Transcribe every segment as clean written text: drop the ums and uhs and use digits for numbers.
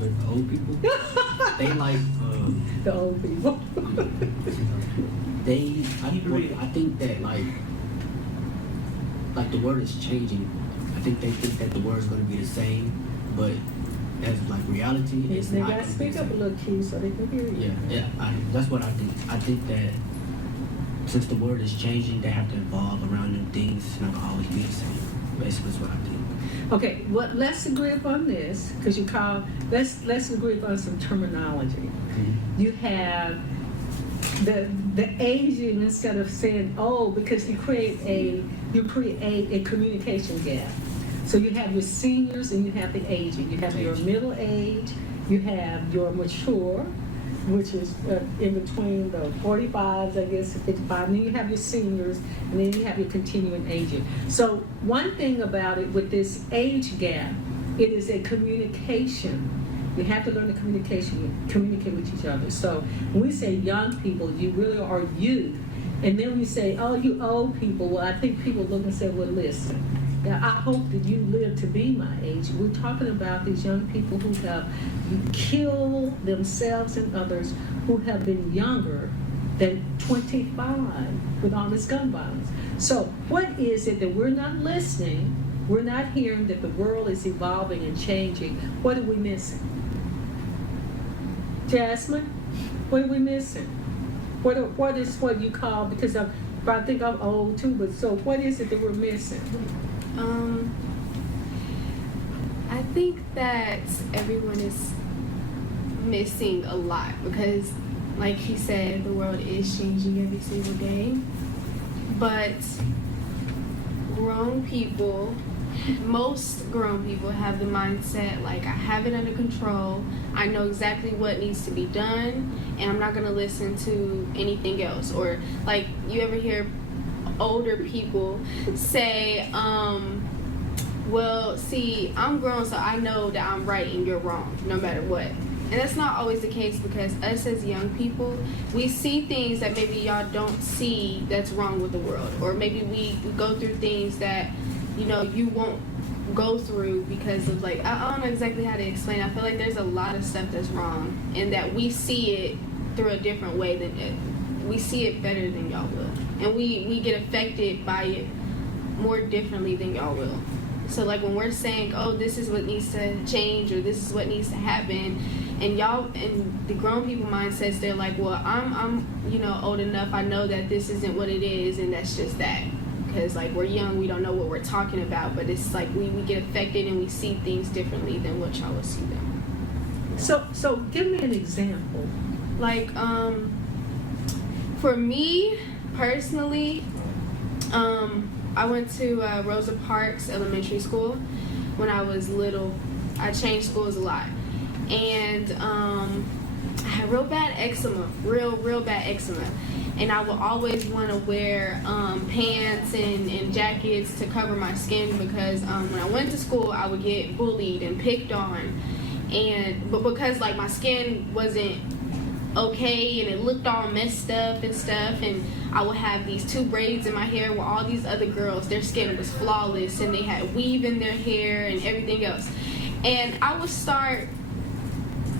with the old people. They like The old people. I think that like the word is changing. I think they think that the word is going to be the same, but as like reality, it's They not got going to to be speak the up a same. little, key, so they can hear you. Yeah. That's what I think. I think that since the word is changing, they have to evolve around new things. It's not going to always be the same. Basically, that's what I think. Okay, well, let's agree upon this, because let's agree upon some terminology. Mm-hmm. You have the aging, instead of saying old, because you create a communication gap. So you have your seniors and you have the aging. You have your middle age, you have your mature, which is in between the 45s, I guess, 55, and then you have your seniors, and then you have your continuing aging. So one thing about it with this age gap, it is a communication. You have to learn to communicate with each other. So when we say young people, you really are youth. And then we say, oh, you old people. Well, I think people look and say, well, listen, now, I hope that you live to be my age. We're talking about these young people who have killed themselves and others who have been younger than 25 with all this gun violence. So what is it that we're not listening, we're not hearing that the world is evolving and changing? What are we missing? Jasmine, what are we missing? What is what you call, because I think I'm old too, but so what is it that we're missing? I think that everyone is missing a lot because, like he said, the world is changing every single day. But most grown people have the mindset like, I have it under control, I know exactly what needs to be done, and I'm not going to listen to anything else. Or like, you ever hear older people say, well, see, I'm grown, so I know that I'm right and you're wrong, no matter what. And that's not always the case, because us as young people, we see things that maybe y'all don't see that's wrong with the world. Or maybe we go through things that, you know, you won't go through because of, like, I don't know exactly how to explain it. I feel like there's a lot of stuff that's wrong, and that we see it through a different way than it. We see it better than y'all will. And we get affected by it more differently than y'all will. So like when we're saying, oh, this is what needs to change, or this is what needs to happen, and y'all, and the grown people mindsets, they're like, well, I'm you know, old enough, I know that this isn't what it is, and that's just that. Because like we're young, we don't know what we're talking about, but it's like we get affected and we see things differently than what y'all will see them. So give me an example. Like for me personally, I went to Rosa Parks Elementary School when I was little. I changed schools a lot. And I had real bad eczema, real bad eczema. And I would always want to wear pants and jackets to cover my skin, because when I went to school, I would get bullied and picked on. But because like my skin wasn't okay and it looked all messed up and stuff, and I would have these 2 braids in my hair, where all these other girls, their skin was flawless and they had weave in their hair and everything else. And I would start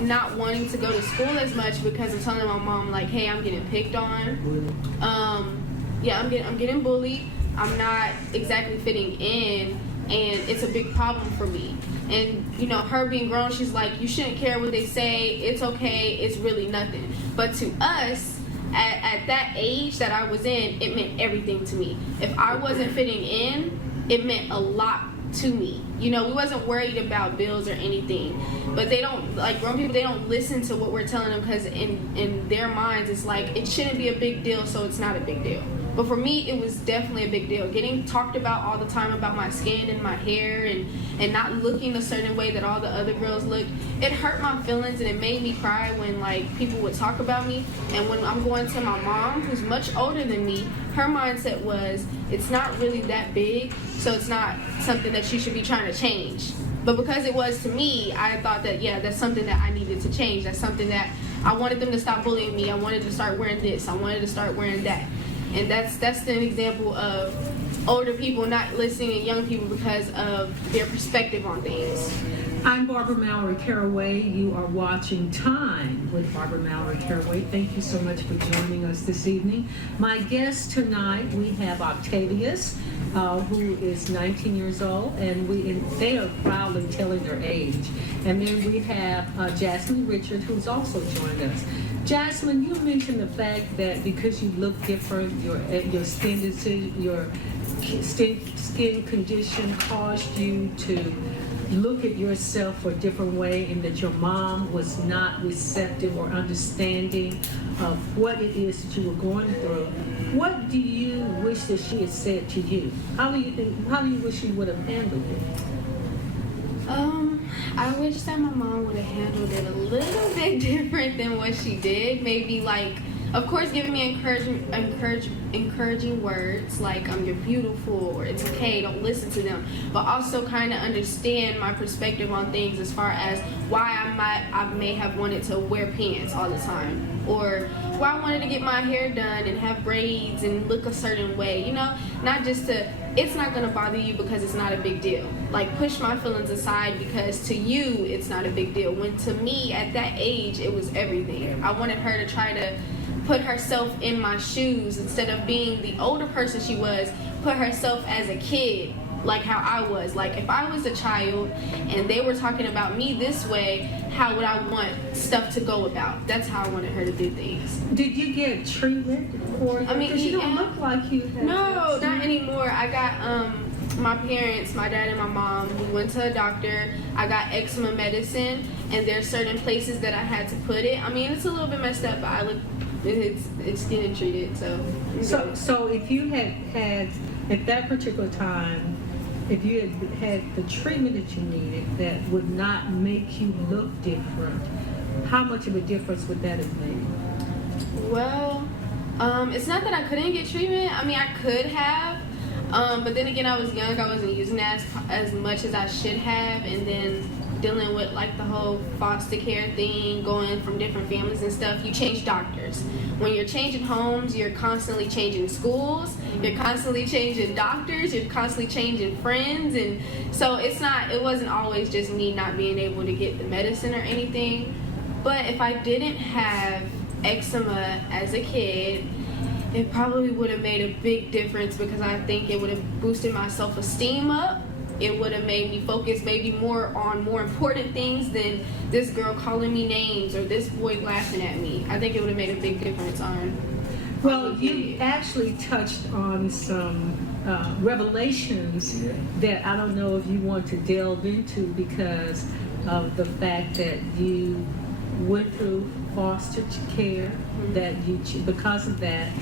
not wanting to go to school as much because I'm telling my mom, like, hey, I'm getting picked on. Yeah, I'm getting bullied. I'm not exactly fitting in, and it's a big problem for me. And you know, her being grown, she's like, you shouldn't care what they say, it's okay, it's really nothing. But to us, at that age that I was in, it meant everything to me. If I wasn't fitting in, it meant a lot to me. You know, we wasn't worried about bills or anything. But they don't, like grown people, they don't listen to what we're telling them, because in their minds it's like, it shouldn't be a big deal, so it's not a big deal. But for me, it was definitely a big deal. Getting talked about all the time about my skin and my hair, and not looking a certain way that all the other girls looked, it hurt my feelings, and it made me cry when like people would talk about me. And when I'm going to my mom, who's much older than me, her mindset was, it's not really that big, so it's not something that you should be trying to change. But because it was to me, I thought that, yeah, that's something that I needed to change. That's something that I wanted them to stop bullying me. I wanted to start wearing this. I wanted to start wearing that. And that's an example of older people not listening to young people because of their perspective on things. I'm Barbara Mallory Caraway. You are watching Time with Barbara Mallory Caraway. Thank you so much for joining us this evening. My guest tonight, we have Octavius, who is 19 years old, and they are proudly telling their age. And then we have Jasmine Richard, who's also joined us. Jasmine, you mentioned the fact that because you look different, your skin condition caused you to look at yourself a different way, and that your mom was not receptive or understanding of what it is that you were going through. What do you wish that she had said to you? How do you wish she would have handled it? I wish that my mom would have handled it a little bit different than what she did. Maybe, like, of course, giving me encouraging words like you're beautiful, or it's okay, don't listen to them, but also kind of understand my perspective on things as far as why I may have wanted to wear pants all the time, or why I wanted to get my hair done and have braids and look a certain way, not just to, it's not going to bother you because it's not a big deal. Like, push my feelings aside because to you it's not a big deal, when to me at that age it was everything. I wanted her to try to put herself in my shoes instead of being the older person she was, put herself as a kid, like how I was. Like, if I was a child and they were talking about me this way, how would I want stuff to go about? That's how I wanted her to do things. Did you get treatment for it? Because you don't look like you had. No, not anymore. I got my parents, my dad and my mom, we went to a doctor. I got eczema medicine, and there's certain places that I had to put it. I mean, it's a little bit messed up, but it's getting treated, So if you had at that particular time, if you had the treatment that you needed that would not make you look different, how much of a difference would that have made? Well, it's not that I couldn't get treatment. I mean, I could have, but then again, I was young. I wasn't using that as much as I should have, and then dealing with like the whole foster care thing, going from different families and stuff, you change doctors. When you're changing homes, you're constantly changing schools, you're constantly changing doctors, you're constantly changing friends, and so it wasn't always just me not being able to get the medicine or anything. But if I didn't have eczema as a kid, it probably would have made a big difference, because I think it would have boosted my self-esteem up. It would have made me focus maybe more on more important things than this girl calling me names or this boy laughing at me. I think it would have made a big difference on. Well, you actually touched on some revelations that I don't know if you want to delve into, because of the fact that you went through foster care, that because of that,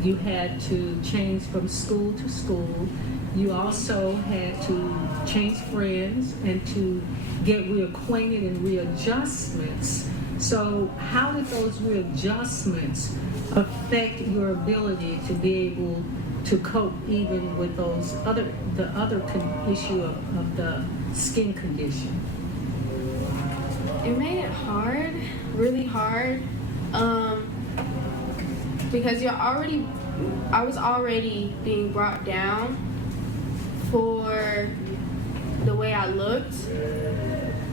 you had to change from school to school. You also had to change friends and to get reacquainted and readjustments. So how did those readjustments affect your ability to be able to cope even with the other issue of the skin condition? It made it hard, really hard, because I was already being brought down for the way I looked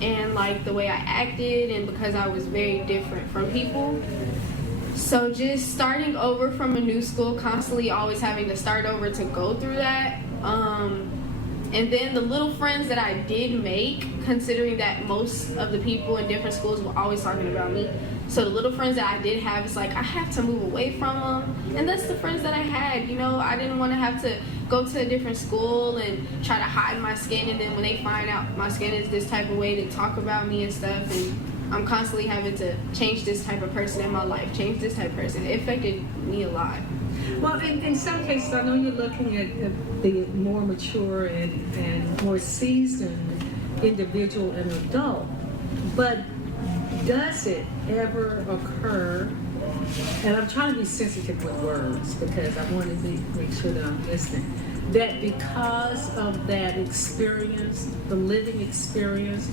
and like the way I acted, and because I was very different from people. So just starting over from a new school, constantly always having to start over to go through that. And then the little friends that I did make, considering that most of the people in different schools were always talking about me. So the little friends that I did have, it's like I have to move away from them. And that's the friends that I had. I didn't want to have to go to a different school and try to hide my skin. And then when they find out my skin is this type of way, they talk about me and stuff. And I'm constantly having to change this type of person in my life, change this type of person. It affected me a lot. Well, in some cases, I know you're looking at the more mature and more seasoned individual and adult, but does it ever occur, and I'm trying to be sensitive with words because I want to make sure that I'm listening, that because of that experience, the living experience,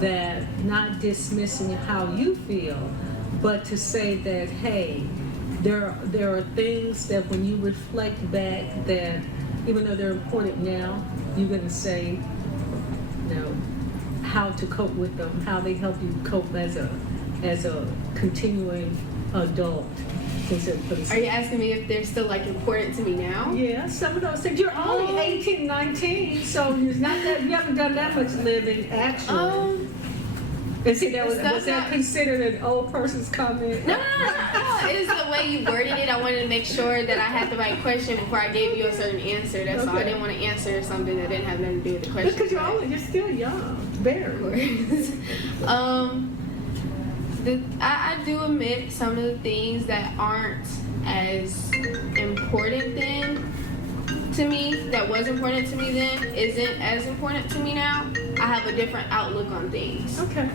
that not dismissing how you feel, but to say that, hey, there are things that when you reflect back that even though they're important now, you're going to say, no, how to cope with them, how they help you cope as a continuing adult. Are you asking me if they're still like important to me now? Yeah, some of those things. You're only 18, 19, so it's not that you haven't done that much living actually. And see, was that considered an old person's comment? No. It was the way you worded it. I wanted to make sure that I had the right question before I gave you a certain answer. That's all. I didn't want to answer something that didn't have nothing to do with the question. Because you're still young, very. I do admit some of the things that aren't as important then to me, that was important to me then, isn't as important to me now. I have a different outlook on things. Okay.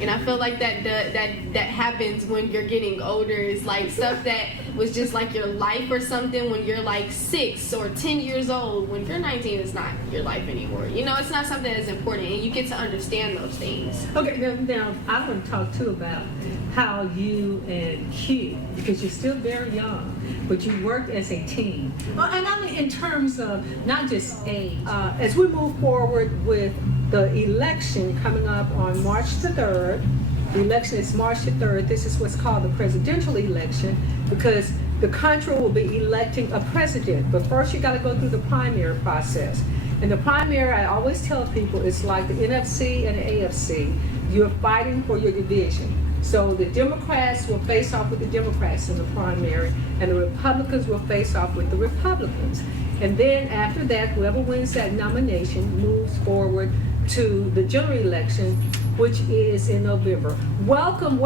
And I feel like that happens when you're getting older. It's like stuff that was just like your life or something when you're like 6 or 10 years old. When you're 19, it's not your life anymore. You know, it's not something that's important, and you get to understand those things. Okay, now I want to talk too about how you and Q, because you're still very young, but you worked as a team. Well, and I mean in terms of not just age. As we move forward with the election coming up on March the 3rd, the election is March the 3rd. This is what's called the presidential election because the country will be electing a president. But first you got to go through the primary process. And the primary, I always tell people, it's like the NFC and the AFC. You're fighting for your division. So the Democrats will face off with the Democrats in the primary, and the Republicans will face off with the Republicans. And then after that, whoever wins that nomination moves forward to the general election, which is in November. Welcome,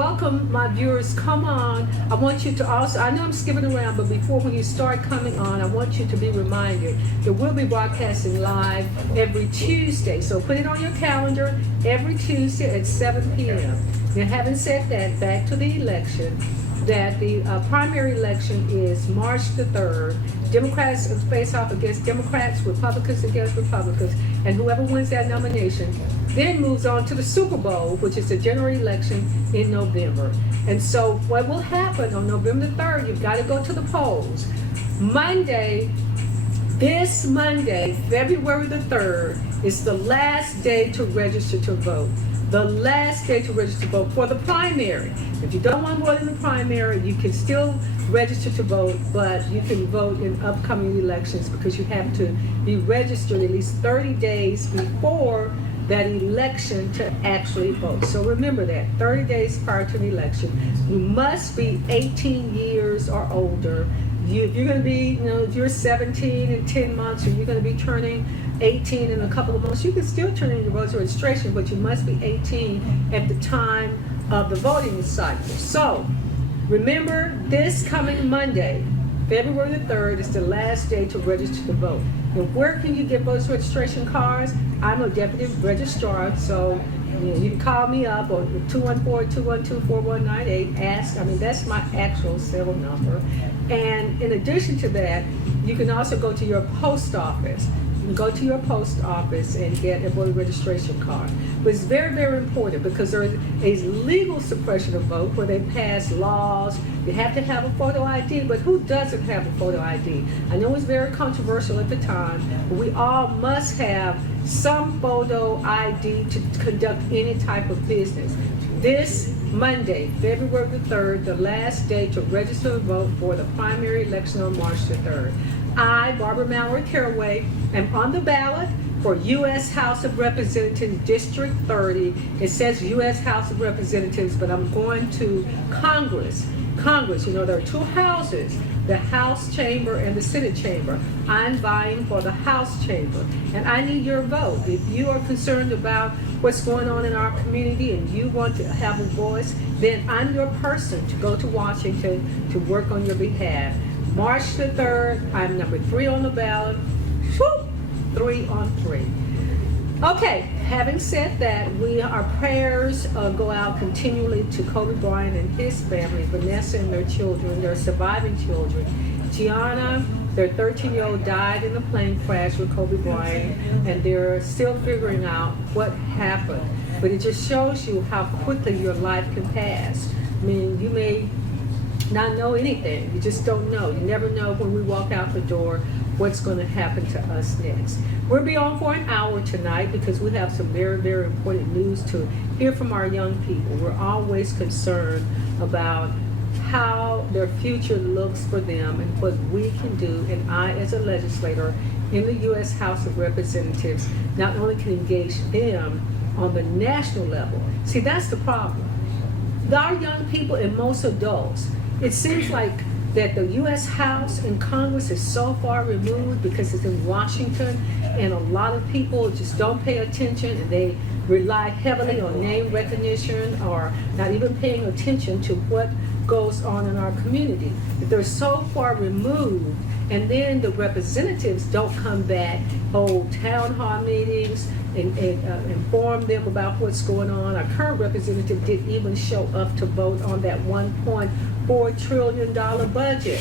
my viewers. Come on. I want you to also, I know I'm skipping around, but before when you start coming on, I want you to be reminded that we'll be broadcasting live every Tuesday. So put it on your calendar, every Tuesday at 7 p.m. Now, having said that, back to the election, that the primary election is March the 3rd. Democrats face off against Democrats, Republicans against Republicans, and whoever wins that nomination then moves on to the Super Bowl, which is the general election in November. And so what will happen on November the 3rd, you've got to go to the polls. This Monday, February the 3rd, is the last day to register to vote. The last day to register to vote for the primary. If you don't want to vote in the primary, you can still register to vote, but you can vote in upcoming elections because you have to be registered at least 30 days before that election to actually vote. So remember that, 30 days prior to the election. You must be 18 years or older. If you're going to be, if you're 17 in 10 months, or you're going to be turning 18 in a couple of months, you can still turn in your voter registration, but you must be 18 at the time of the voting cycle. So remember, this coming Monday, February the 3rd, is the last day to register to vote. And where can you get voter registration cards? I'm a deputy registrar, so you can call me up on 214-212-4198. That's my actual cell number. And in addition to that, you can also go to your post office. You can go to your post office and get a voter registration card. But it's very, very important because there is a legal suppression of vote where they pass laws. You have to have a photo ID, but who doesn't have a photo ID? I know it's very controversial at the time, but we all must have some photo ID to conduct any type of business. This Monday, February the 3rd, the last day to register to vote for the primary election on March the 3rd. I, Barbara Mallory Caraway, am on the ballot for U.S. House of Representatives District 30. It says U.S. House of Representatives, but I'm going to Congress. There are two houses, the House chamber and the Senate chamber. I'm vying for the House chamber, and I need your vote. If you are concerned about what's going on in our community and you want to have a voice, then I'm your person to go to Washington to work on your behalf. March the 3rd, I'm number 3 on the ballot. Whoop, 3 on 3. Okay, having said that, our prayers go out continually to Kobe Bryant and his family, Vanessa and their children, their surviving children. Gianna, their 13-year-old, died in a plane crash with Kobe Bryant, and they're still figuring out what happened. But it just shows you how quickly your life can pass. You may not know anything. You just don't know. You never know when we walk out the door what's going to happen to us next. We'll be on for an hour tonight because we have some very, very important news to hear from our young people. We're always concerned about how their future looks for them and what we can do. And I, as a legislator in the U.S. House of Representatives, not only can engage them on the national level. See, that's the problem. Our young people and most adults, it seems like that the U.S. House and Congress is so far removed because it's in Washington, and a lot of people just don't pay attention, and they rely heavily on name recognition or not even paying attention to what goes on in our community. That they're so far removed, and then the representatives don't come back, hold town hall meetings, and inform them about what's going on. Our current representative didn't even show up to vote on that $1.4 trillion budget.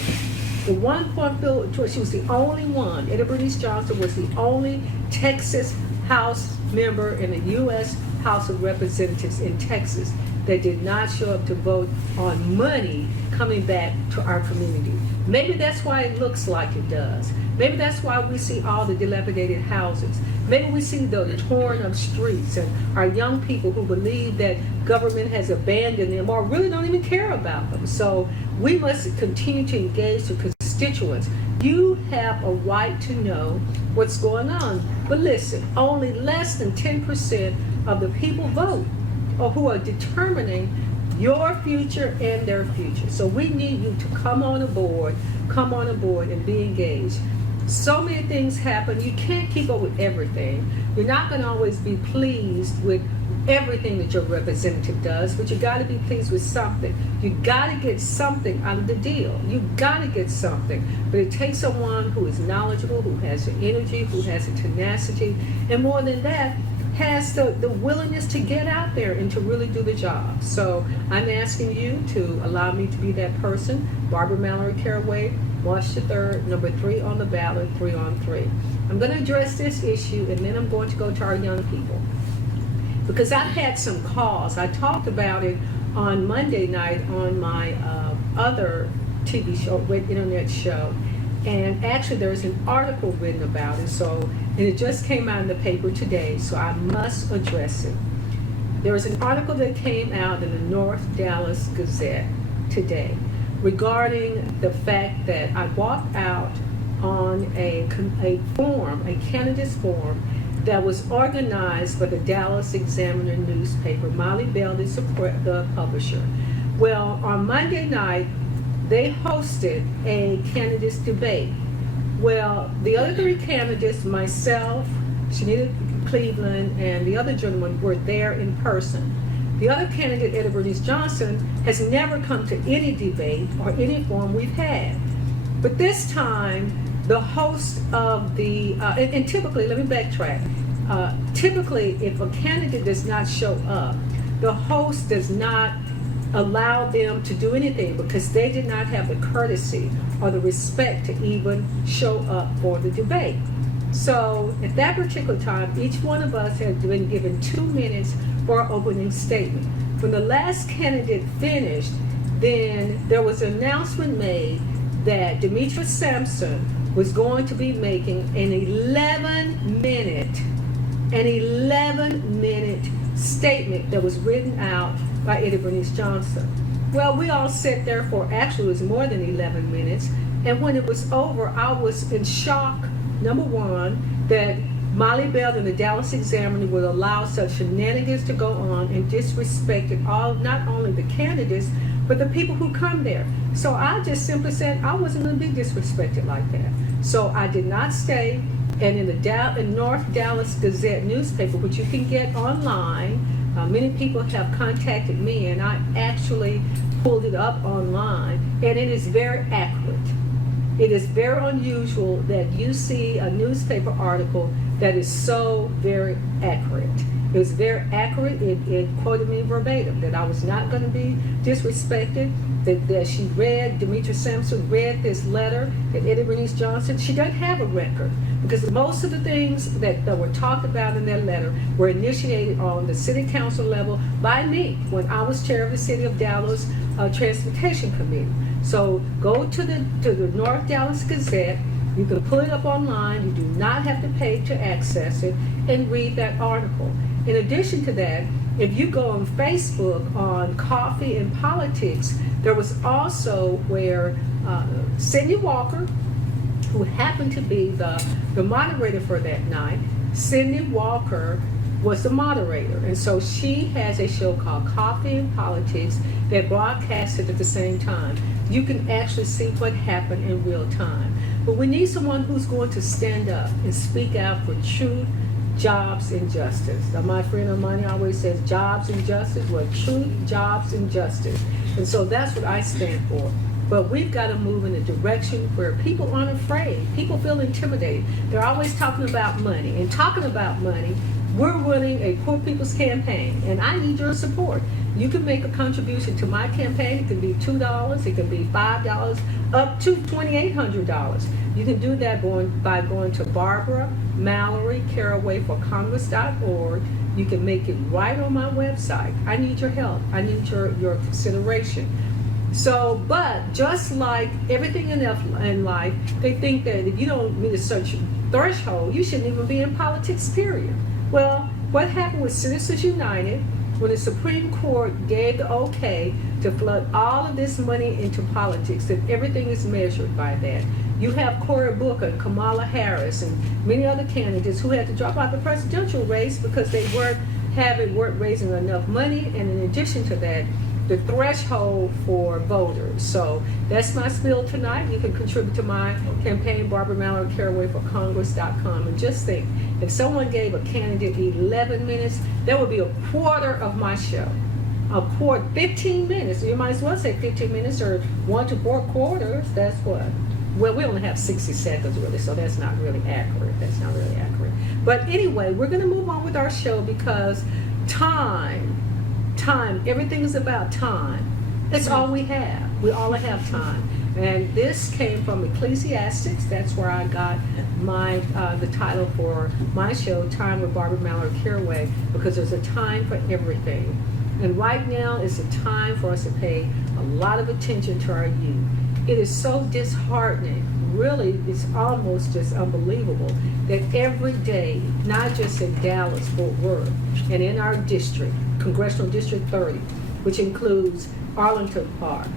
The 1.4, she was the only one. Etta Bernice Johnson was the only Texas House member in the U.S. House of Representatives in Texas that did not show up to vote on money coming back to our community. Maybe that's why it looks like it does. Maybe that's why we see all the dilapidated houses. Maybe we see the torn up streets and our young people who believe that government has abandoned them or really don't even care about them. So we must continue to engage the constituents. You have a right to know what's going on. But listen, only less than 10% of the people vote or who are determining your future and their future. So we need you to come on aboard and be engaged. So many things happen. You can't keep up with everything. You're not going to always be pleased with everything that your representative does, but you got to be pleased with something. You got to get something out of the deal. You got to get something. But it takes someone who is knowledgeable, who has the energy, who has the tenacity, and more than that, has the willingness to get out there and to really do the job. So I'm asking you to allow me to be that person. Barbara Mallory Caraway, March the 3rd, number 3 on the ballot, 3 on 3. I'm going to address this issue, and then I'm going to go to our young people. Because I've had some calls. I talked about it on Monday night on my other TV show, internet show. And actually there's an article written about it, and it just came out in the paper today, so I must address it. There was an article that came out in the North Dallas Gazette today regarding the fact that I walked out on a forum, a candidates forum, that was organized by the Dallas Examiner newspaper. Molly Bell is the publisher. Well, on Monday night, they hosted a candidates debate. Well, the other 3 candidates, myself, Shanita Cleveland, and the other gentleman were there in person. The other candidate, Etta Bernice Johnson, has never come to any debate or any forum we've had. But this time, the host of the, and typically, let me backtrack. Typically, if a candidate does not show up, the host does not allow them to do anything because they did not have the courtesy or the respect to even show up for the debate. So at that particular time, each one of us had been given 2 minutes for our opening statement. When the last candidate finished, then there was an announcement made that Demetra Sampson was going to be making an 11-minute statement that was written out by Etta Bernice Johnson. Well, we all sat there for, actually it was more than 11 minutes, and when it was over, I was in shock, number one, that Molly Bell and the Dallas Examiner would allow such shenanigans to go on and disrespected all, not only the candidates, but the people who come there. So I just simply said I wasn't going to be disrespected like that. So I did not stay, and in the North Dallas Gazette newspaper, which you can get online, many people have contacted me, and I actually pulled it up online, and it is very accurate. It is very unusual that you see a newspaper article that is so very accurate. It was very accurate. It quoted me verbatim that I was not going to be disrespected, that she read, Demetra Sampson read this letter that Etta Bernice Johnson, she doesn't have a record because most of the things that were talked about in that letter were initiated on the city council level by me when I was chair of the City of Dallas Transportation Committee. So go to the North Dallas Gazette You can pull it up online. You do not have to pay to access it and read that article. In addition to that, if you go on Facebook on Coffee and Politics, there was also where Cindy Walker, who happened to be the moderator for that night, Cindy Walker was the moderator. And so she has a show called Coffee and Politics that broadcasted at the same time. You can actually see what happened in real time. But we need someone who's going to stand up and speak out for truth, jobs, and justice. Now, my friend Armani always says jobs and justice. Well, truth, jobs, and justice. And so that's what I stand for. But we've got to move in a direction where people aren't afraid. People feel intimidated. They're always talking about money. And talking about money, we're running a poor people's campaign, and I need your support. You can make a contribution to my campaign. It can be $2, it can be $5, up to $2,800. You can do that by going to Barbara Mallory Caraway for Congress.org. You can make it right on my website. I need your help. I need your consideration. So, but just like everything in life, they think that if you don't meet a certain threshold, you shouldn't even be in politics, period. Well, what happened with Citizens United when the Supreme Court gave the okay to flood all of this money into politics, and everything is measured by that. You have Cory Booker and Kamala Harris and many other candidates who had to drop out the presidential race because they weren't raising enough money, and in addition to that, the threshold for voters. So that's my spiel tonight. You can contribute to my campaign, Barbara Mallory Caraway for Congress.com. And just think, if someone gave a candidate 11 minutes, that would be a quarter of my show. A quarter, 15 minutes. You might as well say 15 minutes or 1 to 4 quarters. That's what? Well, we only have 60 seconds really, so that's not really accurate. That's not really accurate. But anyway, we're going to move on with our show because time, everything is about time. That's all we have. We all have time. And this came from Ecclesiastics. That's where I got my the title for my show, Time with Barbara Mallory Caraway, because there's a time for everything. And right now is a time for us to pay a lot of attention to our youth. It is so disheartening. Really, it's almost just unbelievable that every day, not just in Dallas, Fort Worth, and in our district, Congressional District 30, which includes Arlington Park,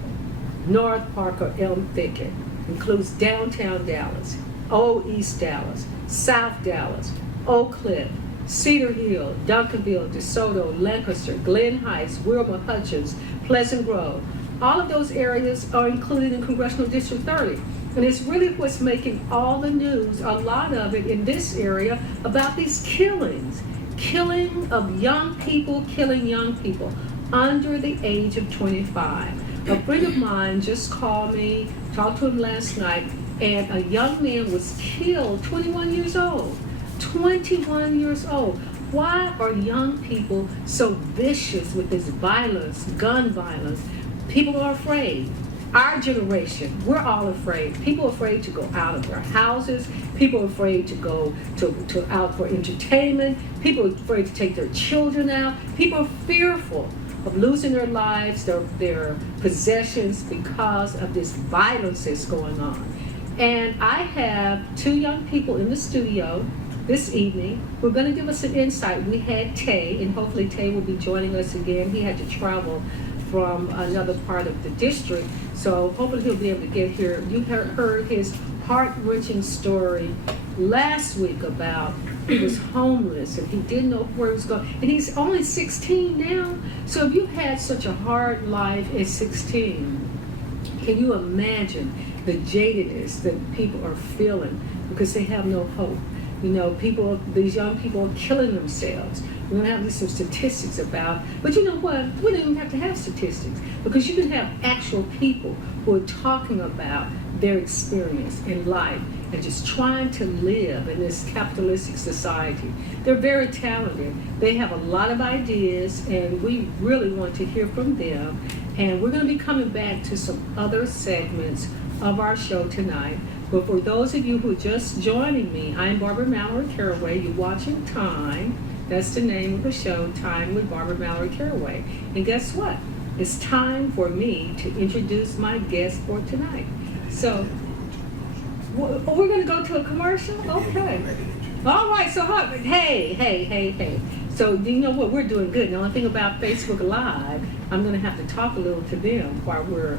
North Park or Elm Thicket, includes downtown Dallas, Old East Dallas, South Dallas, Oak Cliff, Cedar Hill, Duncanville, DeSoto, Lancaster, Glen Heights, Wilma, Hutchins, Pleasant Grove. All of those areas are included in Congressional District 30. And it's really what's making all the news, a lot of it in this area, about these killings. Killing of young people, killing young people under the age of 25. A friend of mine just called me, talked to him last night, and a young man was killed, 21 years old. 21 years old. Why are young people so vicious with this violence, gun violence? People are afraid. Our generation, we're all afraid. People are afraid to go out of their houses. People are afraid to go to out for entertainment. People are afraid to take their children out. People are fearful of losing their lives, their possessions because of this violence that's going on. And I have 2 young people in the studio this evening. We're going to give us an insight. We had Tay, and hopefully Tay will be joining us again. He had to travel from another part of the district, so hopefully he'll be able to get here. You heard his heart-wrenching story last week about he was homeless and he didn't know where he was going, and he's only 16 now. So if you had such a hard life at 16, can you imagine the jadedness that people are feeling because they have no hope? You know, these young people are killing themselves. We're going to have some statistics about, but you know what? We don't even have to have statistics because you can have actual people who are talking about their experience in life and just trying to live in this capitalistic society. They're very talented. They have a lot of ideas, and we really want to hear from them. And we're going to be coming back to some other segments of our show tonight. But for those of you who are just joining me, I'm Barbara Mallory Caraway. You're watching Time. That's the name of the show, Time with Barbara Mallory Caraway. And guess what? It's time for me to introduce my guest for tonight. So, We're going to go to a commercial? Okay. All right, so hey. So you know what? We're doing good. The only thing about Facebook Live, I'm going to have to talk a little to them while we're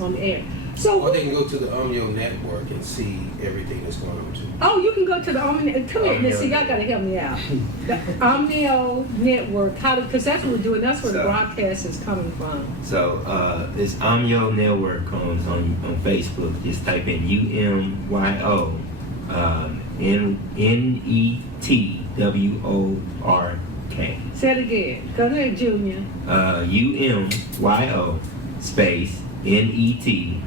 on the air. So or they can go to the UMYO network and see everything that's going on too. Oh, you can go to the UMYO. Come here, Missy. Y'all got to help me out. The UMYO network. Because that's what we're doing. That's where the broadcast is coming from. So it's UMYO network comes on Facebook. Just type in UMYO NETWORK. Say it again. Go ahead, Junior. UMYO space NETWORK.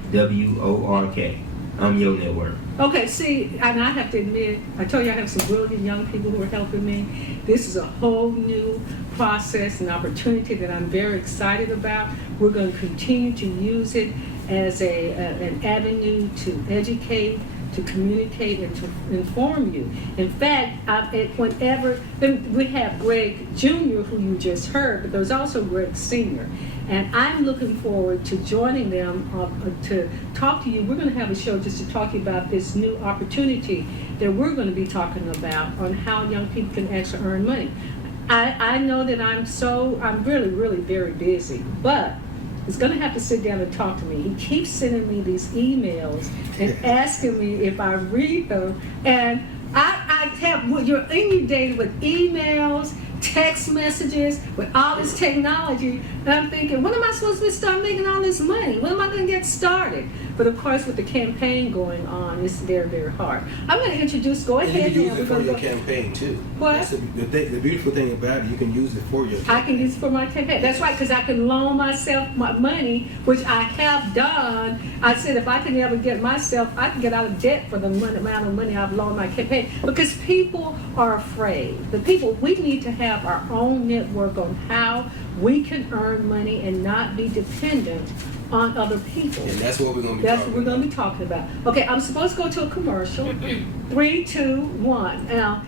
UMYO network. Okay, see, and I have to admit, I told you I have some brilliant young people who are helping me. This is a whole new process and opportunity that I'm very excited about. We're going to continue to use it as an avenue to educate, to communicate, and to inform you. In fact, whenever we have Greg Jr., who you just heard, but there's also Greg Sr., and I'm looking forward to joining them to talk to you. We're going to have a show just to talk about this new opportunity that we're going to be talking about on how young people can actually earn money. I know that I'm really, really very busy, but he's going to have to sit down and talk to me. He keeps sending me these emails and asking me if I read them, and I have, you're inundated with emails, text messages, with all this technology, and I'm thinking, when am I supposed to start making all this money? When am I going to get started? But of course, with the campaign going on, it's very, very hard. I'm going to introduce, go ahead. And you can use it for your campaign too. What? That's the beautiful thing about it, you can use it for your campaign. I can use it for my campaign. That's right, because I can loan myself my money, which I have done. I said if I can ever get myself, I can get out of debt for the amount of money I've loaned my campaign. Because people are afraid. We need to have our own network on how we can earn money and not be dependent on other people. And that's what we're going to be That's what we're going to be talking about. Okay, I'm supposed to go to a commercial. 3, 2, 1. Now,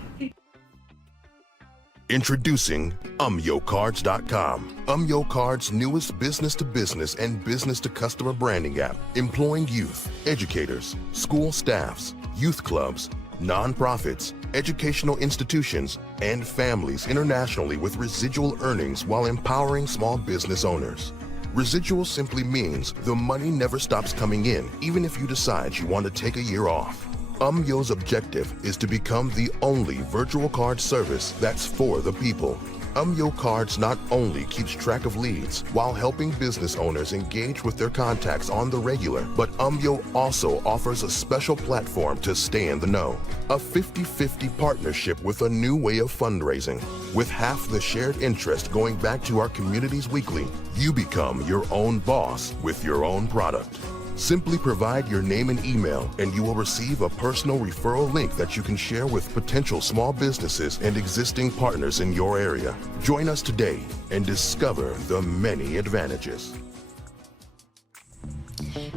Introducing UMYOcards.com, UMYO Cards' newest business-to-business and business-to-customer branding app, employing youth, educators, school staffs, youth clubs, nonprofits, educational institutions, and families internationally with residual earnings while empowering small business owners. Residual simply means the money never stops coming in, even if you decide you want to take a year off. UMYO's objective is to become the only virtual card service that's for the people. UMYO Cards not only keeps track of leads while helping business owners engage with their contacts on the regular, but UMYO also offers a special platform to stay in the know. A 50-50 partnership with a new way of fundraising. With half the shared interest going back to our communities weekly, you become your own boss with your own product. Simply provide your name and email, and you will receive a personal referral link that you can share with potential small businesses and existing partners in your area. Join us today and discover the many advantages.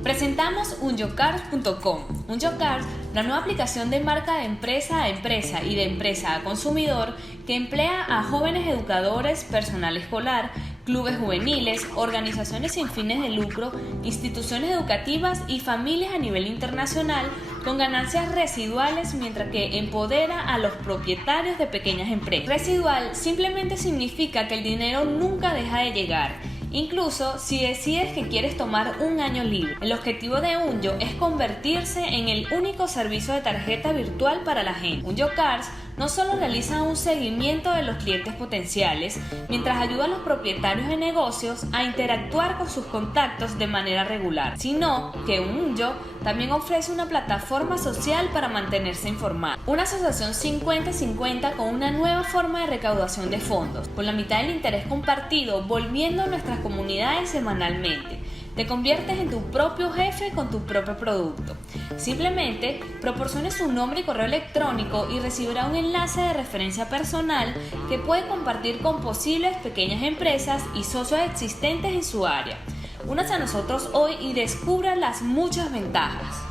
Presentamos unyocars.com. Unyocars, la nueva aplicación de marca de empresa a empresa y de empresa a consumidor que emplea a jóvenes educadores, personal escolar, clubes juveniles, organizaciones sin fines de lucro, instituciones educativas y familias a nivel internacional con ganancias residuales, mientras que empodera a los propietarios de pequeñas empresas. Residual simplemente significa que el dinero nunca deja de llegar, incluso si decides que quieres tomar un año libre. El objetivo de Unyo es convertirse en el único servicio de tarjeta virtual para la gente. Unyo Cards no solo realiza un seguimiento de los clientes potenciales, mientras ayuda a los propietarios de negocios a interactuar con sus contactos de manera regular, sino que Unyo también ofrece una plataforma social para mantenerse informado. Una asociación 50-50 con una nueva forma de recaudación de fondos, con la mitad del interés compartido, volviendo a nuestras comunidades semanalmente. Te conviertes en tu propio jefe con tu propio producto. Simplemente proporcione su nombre y correo electrónico y recibirá un enlace de referencia personal que puede compartir con posibles pequeñas empresas y socios existentes en su área. Únase a nosotros hoy y descubra las muchas ventajas.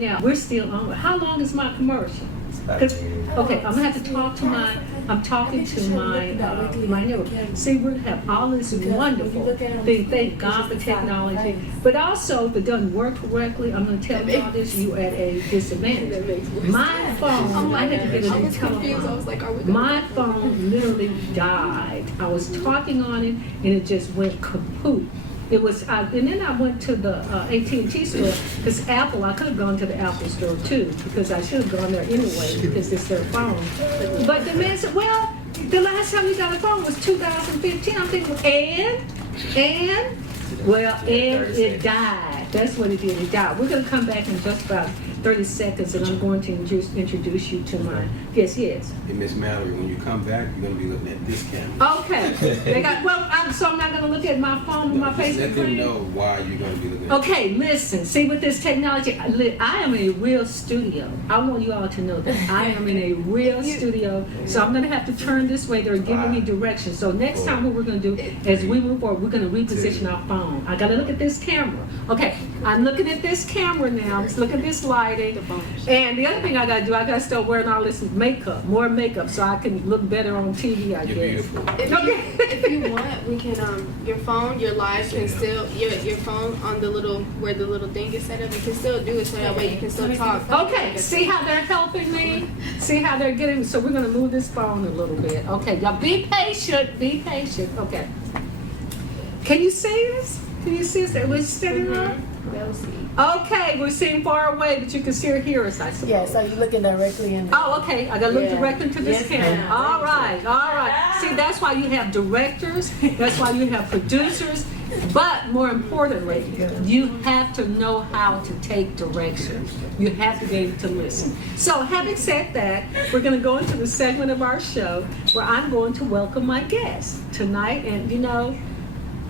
now we're still on. How long is my commercial? About 'Cause- a minute. Okay, I'm gonna have to talk to my, I'm talking to my neighbor. See, we have all this wonderful thing, thank God for technology. But also, if it doesn't work correctly, I'm gonna tell you all this, you at a disadvantage. My phone, I had to get a I new was confused. I telephone. was like, are we My phone literally died. I was talking on it and it just went kaput. It was, and then I went to the AT&T store, because Apple, I could have gone to the Apple store too, because I should have gone there anyway, because it's their phone. But the man said, well, the last time you got a phone was 2015. I'm thinking, and it died. That's what it did, it died. We're gonna come back in just about 30 seconds, and I'm going to introduce you to my, yes. Hey, Miss Mallory, when you come back, you're gonna be looking at this camera. Okay, they got, well, so I'm not gonna look at my phone with my Just Facebook let them screen? know why you're gonna be looking at. Okay, listen, see with this technology, I am in a real studio. I want you all to know that I am in a real studio, so I'm gonna have to turn this way. They're giving me directions. So next time what we're gonna do, as we move forward, we're gonna reposition our phone. I gotta look at this camera. Okay, I'm looking at this camera now. Let's look at this lighting. And the other thing I gotta do, I gotta start wearing all this makeup, more makeup, so I can look better on TV, I You're guess. beautiful. If you want, we can your phone, your live can still your phone on the little where the little thing is set up. You can still do it so that way you can still talk. Okay, see how they're helping me? See how they're getting, so we're gonna move this phone a little bit. Okay, y'all be patient, okay. Can you see this? Can you see us? We're standing up? They'll see. Okay, we're seeing far away, but you can still hear us, I suppose. Yeah, so you're looking directly in. Oh, okay, I gotta look Yeah. directly into this Yes, camera. ma'am. All right. See, that's why you have directors, that's why you have producers, but more importantly, you have to know how to take direction. You have to be able to listen. So having said that, we're gonna go into the segment of our show where I'm going to welcome my guest tonight, and you know,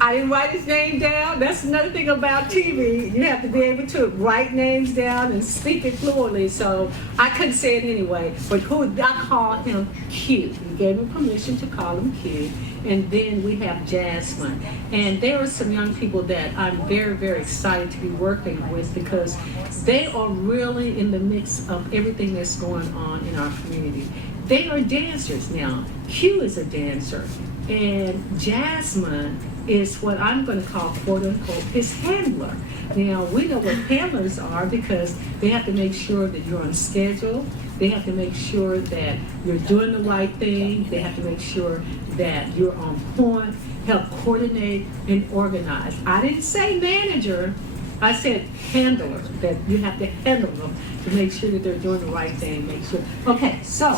I didn't write his name down. That's another thing about TV. You have to be able to write names down and speak it fluently. So I couldn't say it anyway. But I call him Q. We gave him permission to call him Q. And then we have Jasmine. And there are some young people that I'm very, very excited to be working with because they are really in the mix of everything that's going on in our community. They are dancers now. Q is a dancer. And Jasmine is what I'm going to call, quote unquote, his handler. Now, we know what handlers are because they have to make sure that you're on schedule. They have to make sure that you're doing the right thing. They have to make sure that you're on point, help coordinate and organize. I didn't say manager. I said handler, that you have to handle them to make sure that they're doing the right thing. Make sure. Okay, so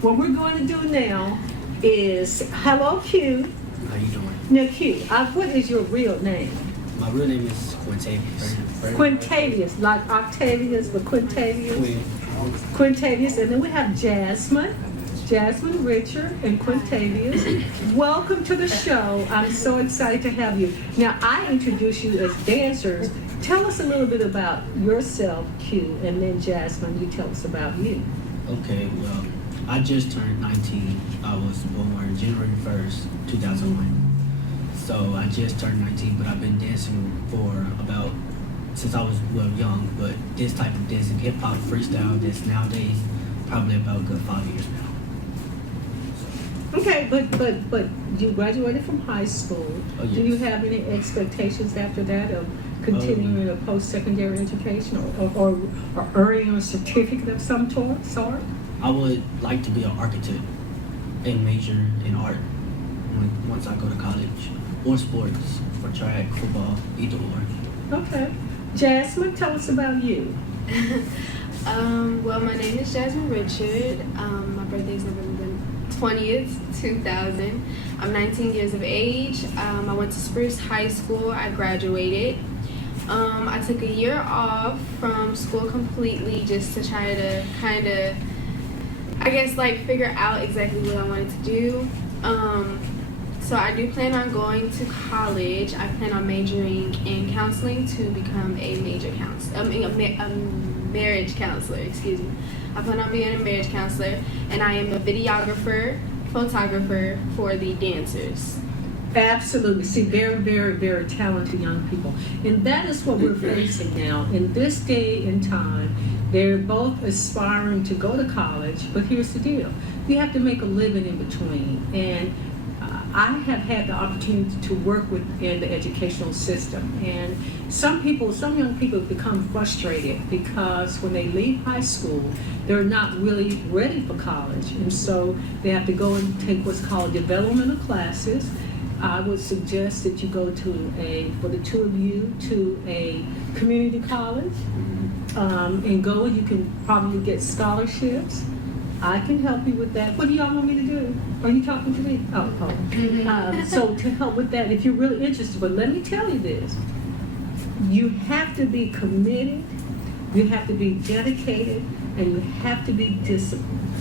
what we're going to do now is, hello, Q. How you doing? Now, Q, what is your real name? My real name is Quintavious. Quintavious, like Octavius, but Quintavious. Quintavious, and then we have Jasmine Richard, and Quintavious. Welcome to the show. I'm so excited to have you. Now, I introduce you as dancers. Tell us a little bit about yourself, Q, and then Jasmine, you tell us about you. Okay, well, I just turned 19. I was born January 1st, 2001. So I just turned 19, but I've been dancing for about, since I was, well, young, but this type of dancing, hip hop, freestyle, that's nowadays, probably about a good 5 years now. Okay, but you graduated from high school. Oh, yes. Do you have any expectations after that of continuing a post-secondary education or earning a certificate of some sort? I would like to be an architect and major in art once I go to college, or sports, for track, football, either or. Okay. Jasmine, tell us about you. Well, my name is Jasmine Richard. My birthday is November 20th, 2000. I'm 19 years of age. I went to Spruce High School. I graduated. I took a year off from school completely just to try to kind of, I guess, like figure out exactly what I wanted to do. So I do plan on going to college. I plan on majoring in counseling to become a major counselor. A marriage counselor, excuse me. I plan on being a marriage counselor, and I am a videographer, photographer for the dancers. Absolutely. See, very talented young people. And that is what we're facing now. In this day and time, they're both aspiring to go to college, but here's the deal. You have to make a living in between. And I have had the opportunity to work within the educational system. And some young people become frustrated because when they leave high school, they're not really ready for college. And so they have to go and take what's called developmental classes. I would suggest that you go for the two of you, to a community college, and go, and you can probably get scholarships. I can help you with that. What do y'all want me to do? Are you talking to me? Oh. So to help with that, if you're really interested, but let me tell you this. You have to be committed, you have to be dedicated, and you have to be disciplined.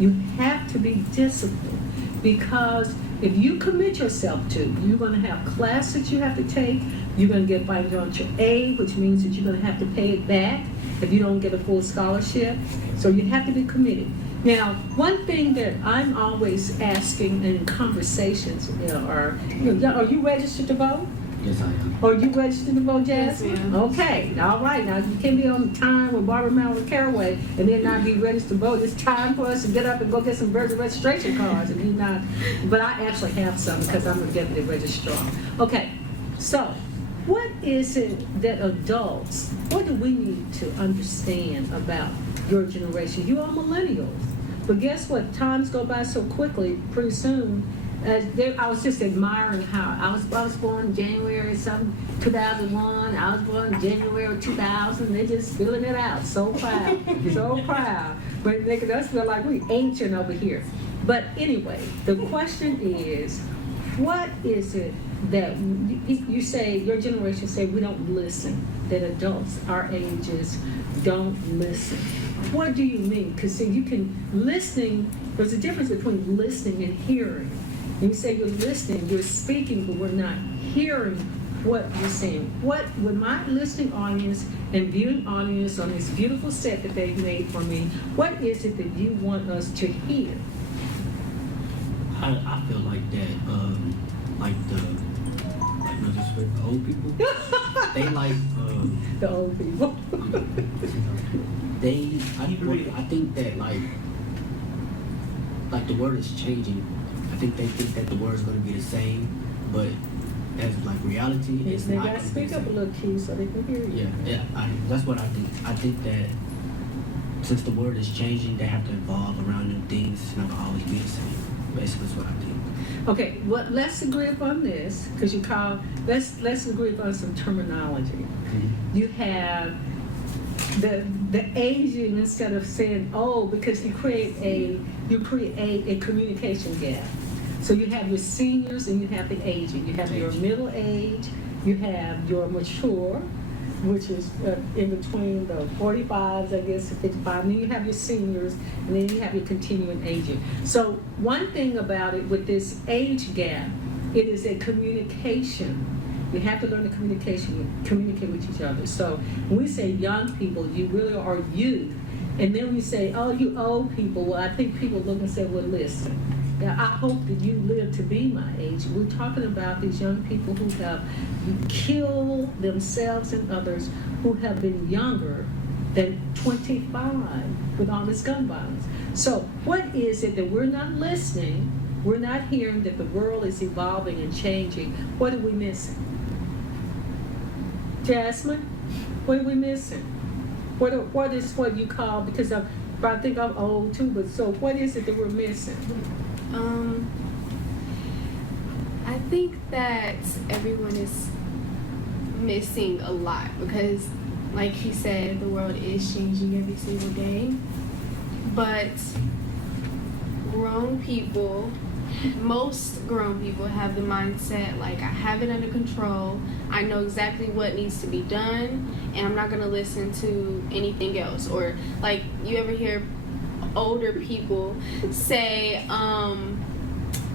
You have to be disciplined because if you commit yourself to, you're going to have classes that you have to take, you're going to get financial aid, which means that you're going to have to pay it back if you don't get a full scholarship. So you have to be committed. Now, one thing that I'm always asking in conversations are you registered to vote? Yes, I am. Are you registered to vote, Jasmine? Yes, ma'am. Okay, all right. Now, you can't be on time with Mallory Caraway and then not be registered to vote. It's time for us to get up and go get some registration cards. And but I actually have some because I'm a deputy registrar. Okay, so what is it that adults, what do we need to understand about your generation? You are millennials. But guess what? Times go by so quickly, pretty soon. I was just admiring how I was born January 2001. I was born January 2000. They're just filling it out. So proud, so proud. But making us feel like we ancient over here. But anyway, the question is, what is it that you say, your generation say we don't listen, that adults our ages don't listen? What do you mean? Because see, listening, there's a difference between listening and hearing. You say you're listening, you're speaking, but we're not hearing what you're saying. What would my listening audience and viewing audience on this beautiful set that they've made for me, what is it that you want us to hear? I feel like that, no disrespect, the old people, they like, The old people. I think that like the word is changing. I think they think that the word is going to be the same, but as like reality, it's They not. got to speak up a little, key, so they can hear you. Yeah, that's what I think. I think that since the word is changing, they have to evolve around new things. It's not going to always be the same. Basically, that's what I think. Okay, well, let's agree upon this, because let's agree upon some terminology. Mm-hmm. You have the aging, instead of saying old, because you create a communication gap. So you have your seniors and you have the aging. You have your middle age, you have your mature, which is in between the 45s, I guess, to 55. And then you have your seniors, and then you have your continuing aging. So one thing about it with this age gap, it is a communication. You have to learn to communicate with each other. So when we say young people, you really are youth. And then we say, oh, you old people. Well, I think people look and say, well, listen. Now, I hope that you live to be my age. We're talking about these young people who have killed themselves and others who have been younger than 25 with all this gun violence. So what is it that we're not listening, we're not hearing that the world is evolving and changing? What are we missing? Jasmine, what are we missing? What is what you call, because I think I'm old too, but so what is it that we're missing? I think that everyone is missing a lot because, like he said, the world is changing every single day. But most grown people have the mindset like, I have it under control, I know exactly what needs to be done, and I'm not going to listen to anything else. Or like, you ever hear older people say,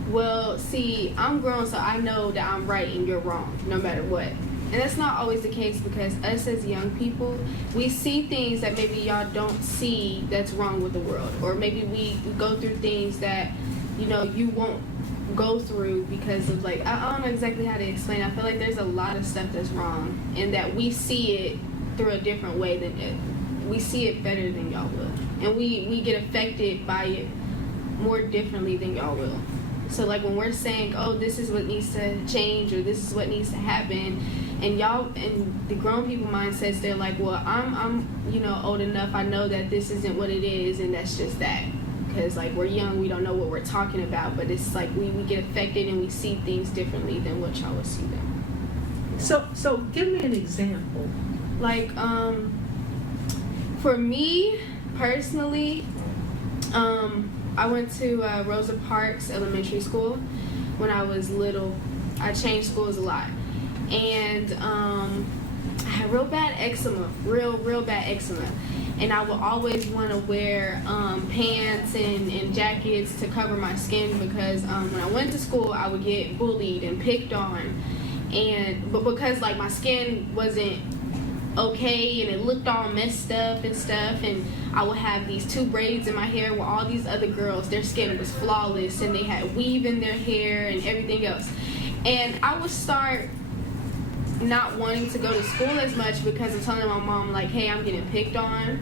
well, see, I'm grown, so I know that I'm right and you're wrong, no matter what. And that's not always the case, because us as young people, we see things that maybe y'all don't see that's wrong with the world. Or maybe we go through things that, you know, you won't go through because of like I don't know exactly how to explain. I feel like there's a lot of stuff that's wrong, and that we see it through a different way than it. We see it better than y'all will, and we get affected by it more differently than y'all will. So like when we're saying, oh, this is what needs to change or this is what needs to happen, and y'all and the grown people mindsets, they're like, well, I'm old enough, I know that this isn't what it is, and that's just that. Because like we're young, we don't know what we're talking about, but it's like we get affected and we see things differently than what y'all would see them. So give me an example. Like for me personally, I went to Rosa Parks Elementary School when I was little. I changed schools a lot, and I had real bad eczema, real bad eczema. And I would always want to wear pants and jackets to cover my skin because when I went to school, I would get bullied and picked on. But because like my skin wasn't okay and it looked all messed up and stuff, and I would have these 2 braids in my hair where all these other girls, their skin was flawless and they had weave in their hair and everything else. And I would start not wanting to go to school as much because I'm telling my mom like, hey, I'm getting picked on.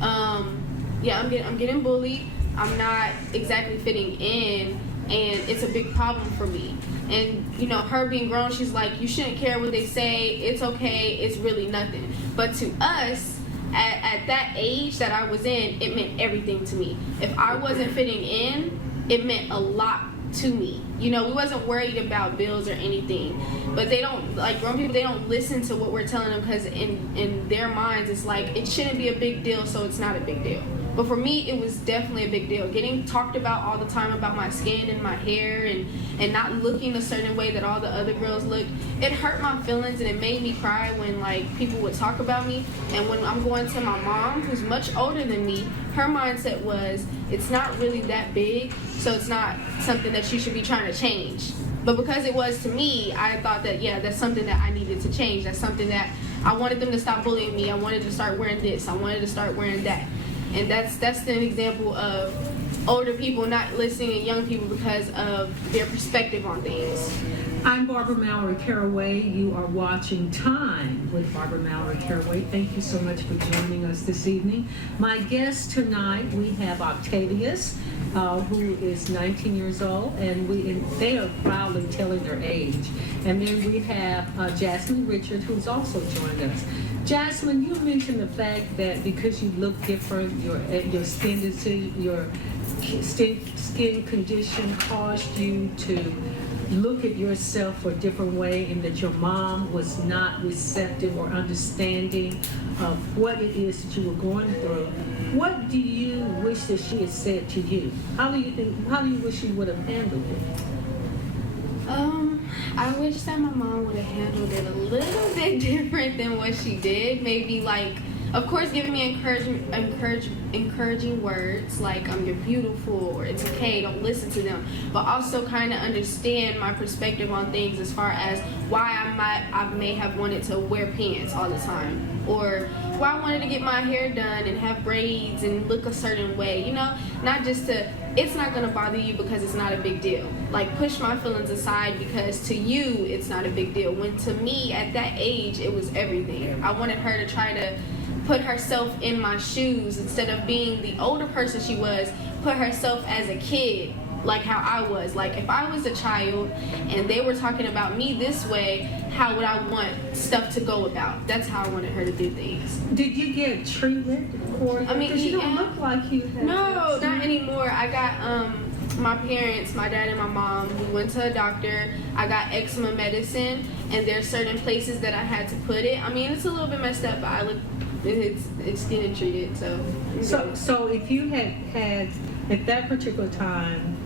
I'm getting bullied. I'm not exactly fitting in, and it's a big problem for me. And her being grown, she's like, you shouldn't care what they say. It's okay. It's really nothing. But to us, at that age that I was in, it meant everything to me. If I wasn't fitting in, it meant a lot to me. We wasn't worried about bills or anything. But they don't, like grown people, they don't listen to what we're telling them because in their minds, it's like, it shouldn't be a big deal, so it's not a big deal. But for me, it was definitely a big deal. Getting talked about all the time about my skin and my hair and not looking a certain way that all the other girls looked, it hurt my feelings and it made me cry when like people would talk about me. And when I'm going to my mom, who's much older than me, her mindset was, it's not really that big, so it's not something that you should be trying to change. But because it was to me, I thought that, yeah, that's something that I needed to change. That's something that I wanted them to stop bullying me. I wanted to start wearing this. I wanted to start wearing that. And that's an example of older people not listening to young people because of their perspective on things. I'm Barbara Mallory Caraway. You are watching Time with Barbara Mallory Caraway. Thank you so much for joining us this evening. My guest tonight, we have Octavius, who is 19 years old, and they are proudly telling their age. And then we have Jasmine Richard, who's also joined us. Jasmine, you mentioned the fact that because you look different, your skin condition caused you to look at yourself a different way, and that your mom was not receptive or understanding of what it is that you were going through. What do you wish that she had said to you? How do you wish she would have handled it? I wish that my mom would have handled it a little bit different than what she did. Maybe like, of course, giving me encouraging words like you're beautiful or it's okay, don't listen to them, but also kind of understand my perspective on things as far as why I may have wanted to wear pants all the time, or why I wanted to get my hair done and have braids and look a certain way, not just to, it's not going to bother you because it's not a big deal. Like, push my feelings aside because to you it's not a big deal, when to me at that age it was everything. I wanted her to try to put herself in my shoes instead of being the older person she was, put herself as a kid, like how I was. Like, if I was a child and they were talking about me this way, how would I want stuff to go about? That's how I wanted her to do things. Did you get treatment for it? Because you don't look like you have. No, not anymore. I got my parents, my dad and my mom, we went to a doctor. I got eczema medicine, and there's certain places that I had to put it. I mean, it's a little bit messed up, but it's getting treated, So if you had at that particular time,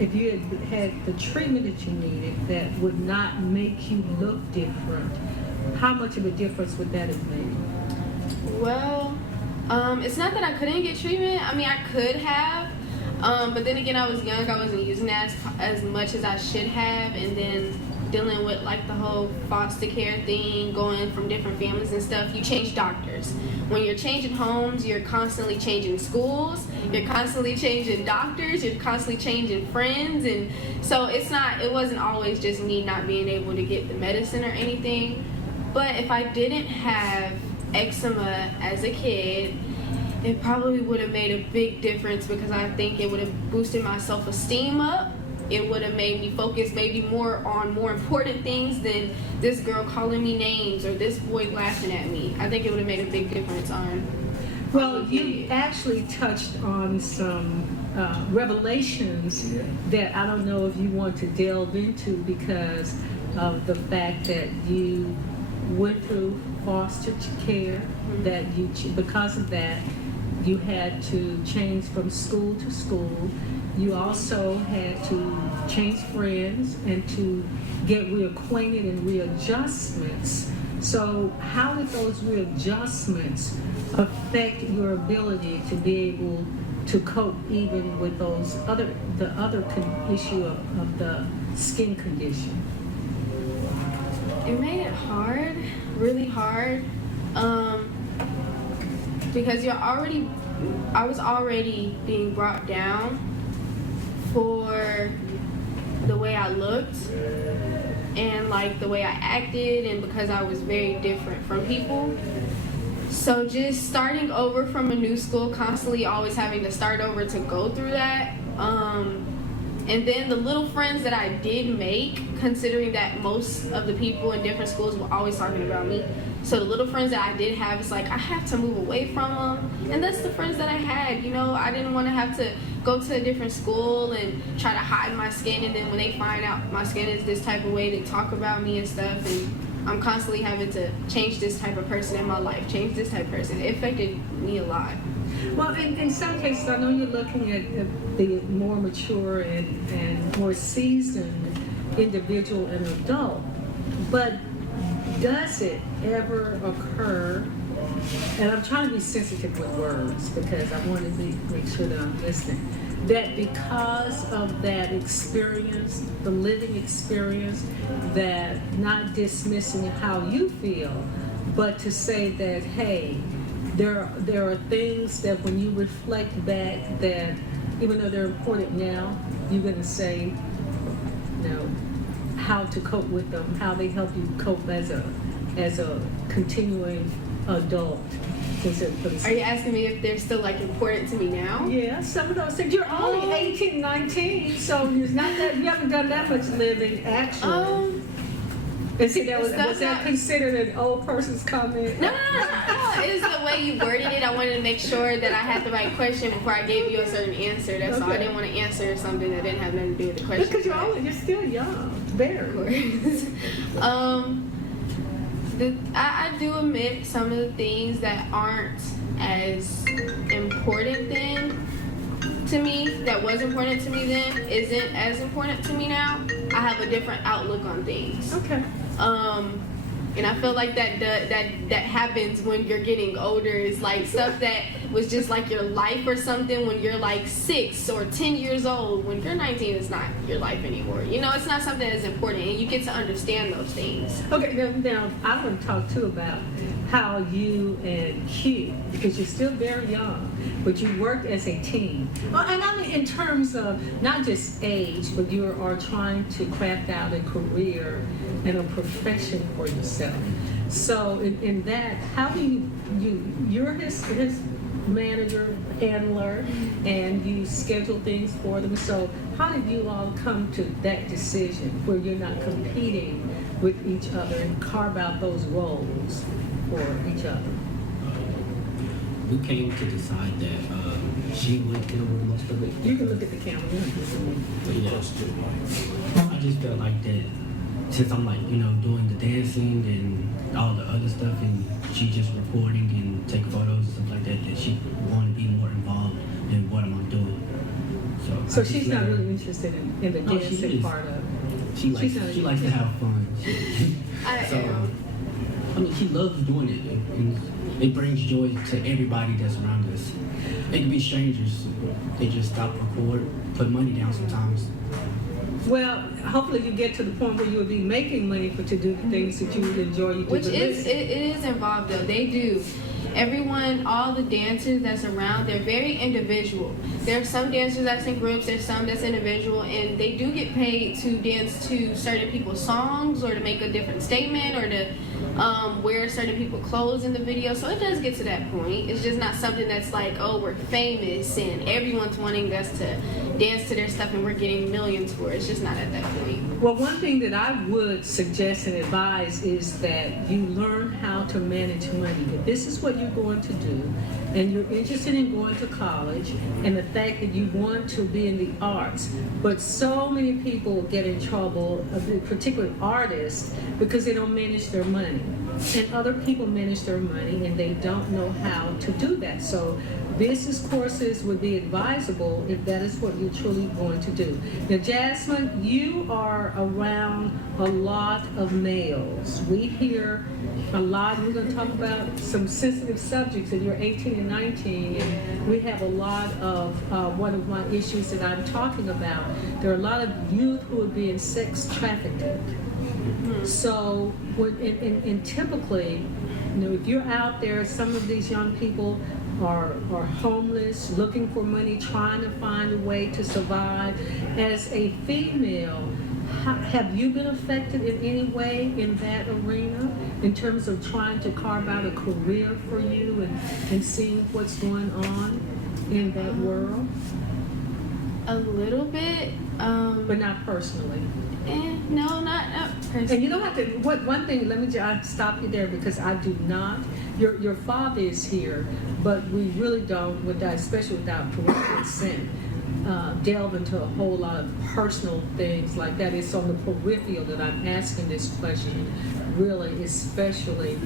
if you had the treatment that you needed that would not make you look different, how much of a difference would that have made? Well, it's not that I couldn't get treatment. I mean, I could have, but then again, I was young. I wasn't using that as much as I should have, and then dealing with like the whole foster care thing, going from different families and stuff, you change doctors. When you're changing homes, you're constantly changing schools, you're constantly changing doctors, you're constantly changing friends, and so it wasn't always just me not being able to get the medicine or anything. But if I didn't have eczema as a kid, it probably would have made a big difference, because I think it would have boosted my self-esteem up. It would have made me focus maybe more on more important things than this girl calling me names or this boy laughing at me. I think it would have made a big difference on. Well, you actually touched on some revelations that I don't know if you want to delve into, because of the fact that you went through foster care, that because of that, you had to change from school to school. You also had to change friends and to get reacquainted and readjustments. So how did those readjustments affect your ability to be able to cope even with the other issue of the skin condition? It made it hard, really hard, because I was already being brought down for the way I looked and like the way I acted, and because I was very different from people. So just starting over from a new school, constantly always having to start over to go through that. And then the little friends that I did make, considering that most of the people in different schools were always talking about me. So the little friends that I did have, it's like I have to move away from them. And that's the friends that I had. You know, I didn't want to have to go to a different school and try to hide my skin. And then when they find out my skin is this type of way, they talk about me and stuff. And I'm constantly having to change this type of person in my life, change this type of person. It affected me a lot. Well, in some cases, I know you're looking at the more mature and more seasoned individual and adult, but does it ever occur, and I'm trying to be sensitive with words because I want to make sure that I'm listening, that because of that experience, the living experience, that not dismissing how you feel, but to say that, hey, there are things that when you reflect back that even though they're important now, you're going to say, you know, how to cope with them, how they help you cope as a continuing adult. Are you asking me if they're still like important to me now? Yeah, some of those things. You're only 18, 19, so it's not that you haven't done that much living actually. And see, was that considered an old person's comment? No. It was the way you worded it. I wanted to make sure that I had the right question before I gave you a certain answer. That's all. I didn't want to answer something that didn't have nothing to do with the question. Because you're still young. Very. I do admit some of the things that aren't as important then to me, that was important to me then, isn't as important to me now. I have a different outlook on things. Okay. And I feel like that happens when you're getting older. It's like stuff that was just like your life or something when you're like 6 or 10 years old. When you're 19, it's not your life anymore. You know, it's not something that's important, and you get to understand those things. Okay, now I want to talk too about how you and Q, because you're still very young, but you worked as a team. Well, and I mean in terms of not just age, but you are trying to craft out a career and a profession for yourself. So in that, how do you're his manager, handler, and you schedule things for them. So how did you all come to that decision where you're not competing with each other and carve out those roles for each other? We came to decide that she would deal with most of it. You can look at the camera. But yeah, I just felt like that since I'm like, doing the dancing and all the other stuff, and she just recording and taking photos and stuff like that she wanted to be more involved in what I'm doing. So she's not really interested in the dancing part of it. She likes to have fun. I mean, she loves doing it, and it brings joy to everybody that's around us. It can be strangers. They just stop, record, put money down sometimes. Well, hopefully you get to the point where you'll be making money to do the things that you enjoy. You do Which the is, list. it is involved though. They do. Everyone, all the dancers that's around, they're very individual. There are some dancers that's in groups, there's some that's individual, and they do get paid to dance to certain people's songs or to make a different statement or to wear certain people's clothes in the video. So it does get to that point. It's just not something that's like, oh, we're famous and everyone's wanting us to dance to their stuff and we're getting millions for it. It's just not at that point. Well, one thing that I would suggest and advise is that you learn how to manage money. If this is what you're going to do, and you're interested in going to college, and the fact that you want to be in the arts, but so many people get in trouble, particularly artists, because they don't manage their money. And other people manage their money and they don't know how to do that. So business courses would be advisable if that is what you're truly going to do. Now, Jasmine, you are around a lot of males. We hear a lot. We're going to talk about some sensitive subjects, and you're 18 and 19. And we have a lot of one of my issues that I'm talking about. There are a lot of youth who are being sex trafficked. So, and typically, if you're out there, some of these young people are homeless, looking for money, trying to find a way to survive. As a female, have you been affected in any way in that arena in terms of trying to carve out a career for you and seeing what's going on in that world? A little bit. But not personally. No, not personally. And you don't have to, one thing, let me just stop you there because I do not, your father is here, but we really don't, especially without parental consent, delve into a whole lot of personal things like that. It's on the peripheral that I'm asking this question, really, especially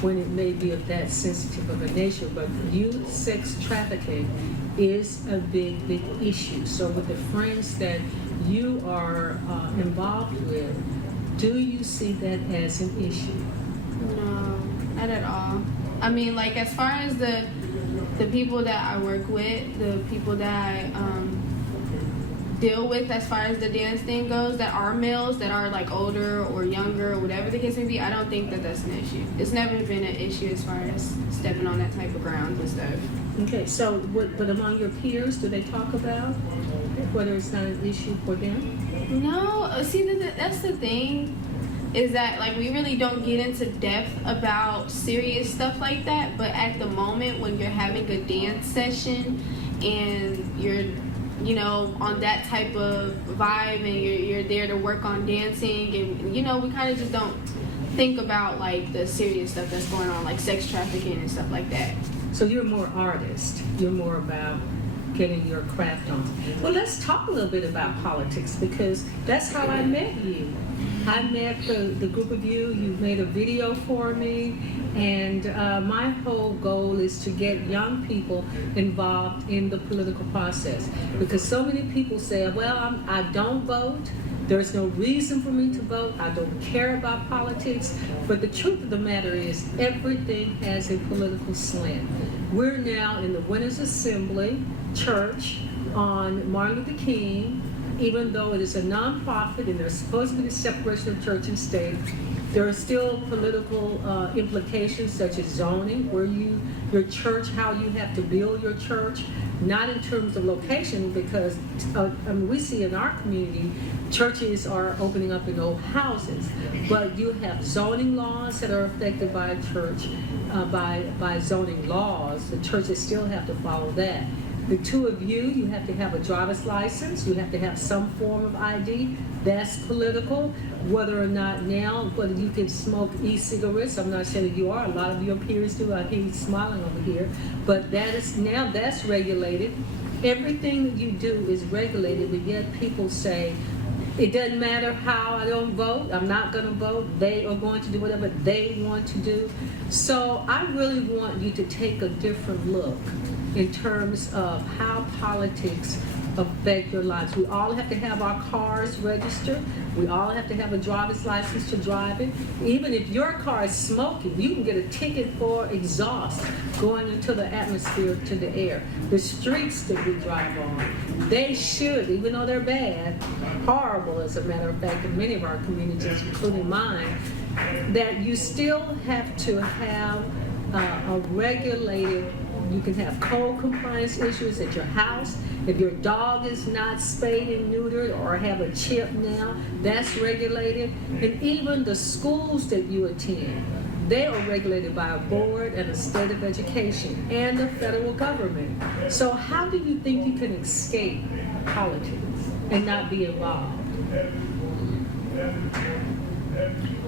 when it may be of that sensitive of a nature. But youth sex trafficking is a big, big issue. So with the friends that you are involved with, do you see that as an issue? No, not at all. I mean, like, as far as the people that I work with, the people that I deal with as far as the dance thing goes, that are males, that are like older or younger or whatever the case may be, I don't think that that's an issue. It's never been an issue as far as stepping on that type of ground and stuff. Okay, so but among your peers, do they talk about whether it's not an issue for them? No, see, that's the thing, is that, like, we really don't get into depth about serious stuff like that, but at the moment when you're having a dance session and you're, on that type of vibe and you're there to work on dancing, and, we kind of just don't think about, like, the serious stuff that's going on, like sex trafficking and stuff like that. So you're more artist. You're more about getting your craft on. Well, let's talk a little bit about politics, because that's how I met you. I met the group of you. You made a video for me, and my whole goal is to get young people involved in the political process, because so many people say, well, I don't vote. There's no reason for me to vote. I don't care about politics. But the truth of the matter is, everything has a political slant. We're now in the Winners Assembly Church on Martin Luther King. Even though it is a nonprofit and there's supposed to be the separation of church and state, there are still political implications such as zoning, where your church, how you have to build your church, not in terms of location, because we see in our community, churches are opening up in old houses, but you have zoning laws that are affected by a church, by zoning laws. The churches still have to follow that. The two of you have to have a driver's license. You have to have some form of ID. That's political. Whether or not now, whether you can smoke e-cigarettes, I'm not saying that you are. A lot of your peers do. I hear you smiling over here. But that's regulated. Everything that you do is regulated, but yet people say, it doesn't matter how I don't vote. I'm not going to vote. They are going to do whatever they want to do. So I really want you to take a different look in terms of how politics affect your lives. We all have to have our cars registered. We all have to have a driver's license to drive it. Even if your car is smoking, you can get a ticket for exhaust going into the atmosphere, to the air. The streets that we drive on, they should, even though they're bad, horrible as a matter of fact in many of our communities, including mine, that you still have to have a regulated. You can have code compliance issues at your house. If your dog is not spayed and neutered or have a chip now, that's regulated. And even the schools that you attend, they are regulated by a board and a state of education and the federal government. So how do you think you can escape politics and not be involved?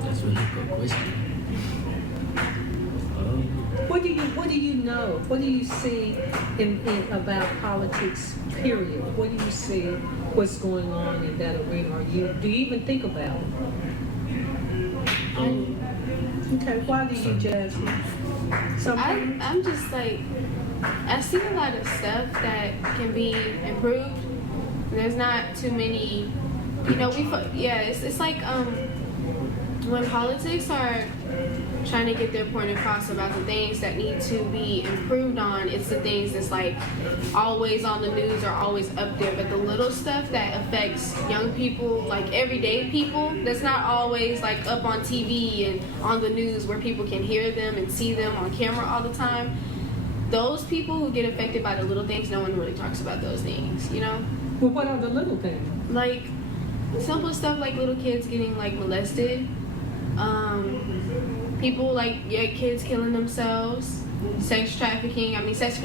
That's a really good question. What do you know? What do you see in about politics, period? What do you see what's going on in that arena? Or do you even think about it? Okay, why do you, Jasmine? I'm just like, I see a lot of stuff that can be improved. There's not too many, it's like when politics are trying to get their point across about the things that need to be improved on, it's the things that's like always on the news or always up there, but the little stuff that affects young people, like everyday people, that's not always like up on TV and on the news where people can hear them and see them on camera all the time. Those people who get affected by the little things, no one really talks about those things, you know? Well, what are the little things? Like simple stuff like little kids getting like molested, people like kids killing themselves, sex trafficking. I mean, sex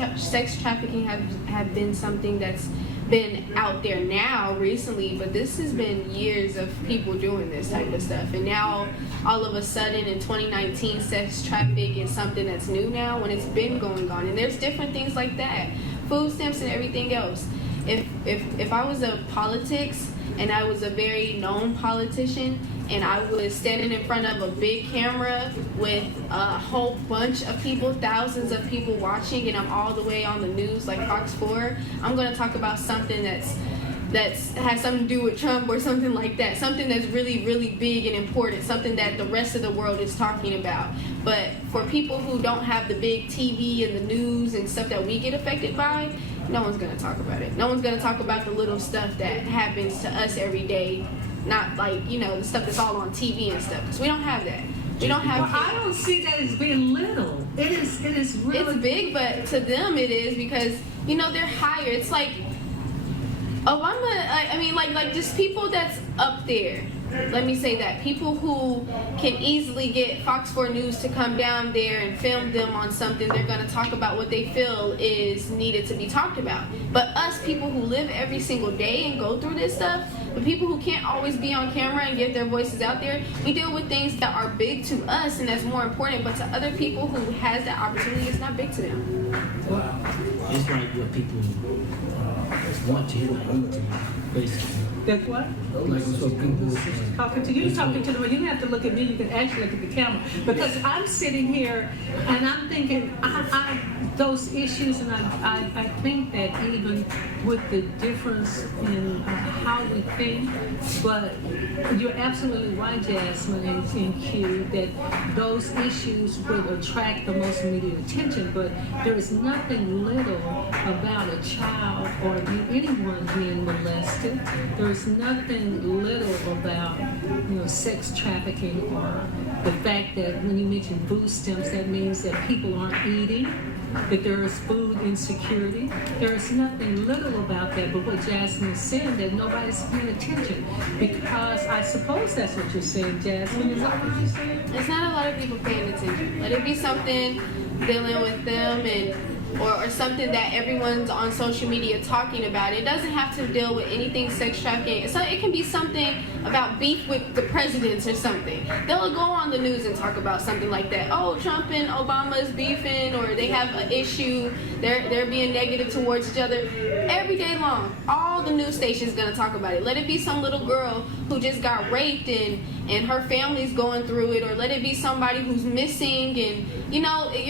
trafficking have been something that's been out there now recently, but this has been years of people doing this type of stuff. And now, all of a sudden, in 2019, sex trafficking is something that's new now when it's been going on. And there's different things like that, food stamps and everything else. If I was a politics and I was a very known politician, and I was standing in front of a big camera with a whole bunch of people, thousands of people watching, and I'm all the way on the news like Fox 4, I'm going to talk about something that's has something to do with Trump or something like that, something that's really, really big and important, something that the rest of the world is talking about. But for people who don't have the big TV and the news and stuff that we get affected by, no one's going to talk about it. No one's going to talk about the little stuff that happens to us every day. Not like, the stuff that's all on TV and stuff. Because we don't have that. We don't have. Well, I don't see that as being little. It is really. It's big, but to them it is because, they're higher. It's like Obama, like just people that's up there. Let me say that. People who can easily get Fox 4 News to come down there and film them on something, they're going to talk about what they feel is needed to be talked about. But us people who live every single day and go through this stuff, the people who can't always be on camera and get their voices out there, we deal with things that are big to us and that's more important, but to other people who has that opportunity, it's not big to them. Well, it's like what people want to hear, like need to hear, basically. That's what? Like it's what people Talking to you, talking to the you don't have to look at me, you can actually look at the camera. Because I'm sitting here and I'm thinking, those issues, and I think that even with the difference in how we think, but you're absolutely right, Jasmine and Q, that those issues would attract the most immediate attention, but there is nothing little about a child or anyone being molested. There is nothing little about, sex trafficking or the fact that when you mention food stamps, that means that people aren't eating, that there is food insecurity. There is nothing little about that, but what Jasmine is saying, that nobody's paying attention, because I suppose that's what you're saying, Jasmine. Is that what you're saying? It's not a lot of people paying attention. Let it be something dealing with them or something that everyone's on social media talking about. It doesn't have to deal with anything sex trafficking. So it can be something about beef with the presidents or something. They'll go on the news and talk about something like that. Oh, Trump and Obama is beefing, or they have an issue. They're being negative towards each other. Every day long, all the news stations gonna talk about it. Let it be some little girl who just got raped and her family's going through it, or let it be somebody who's missing, and you're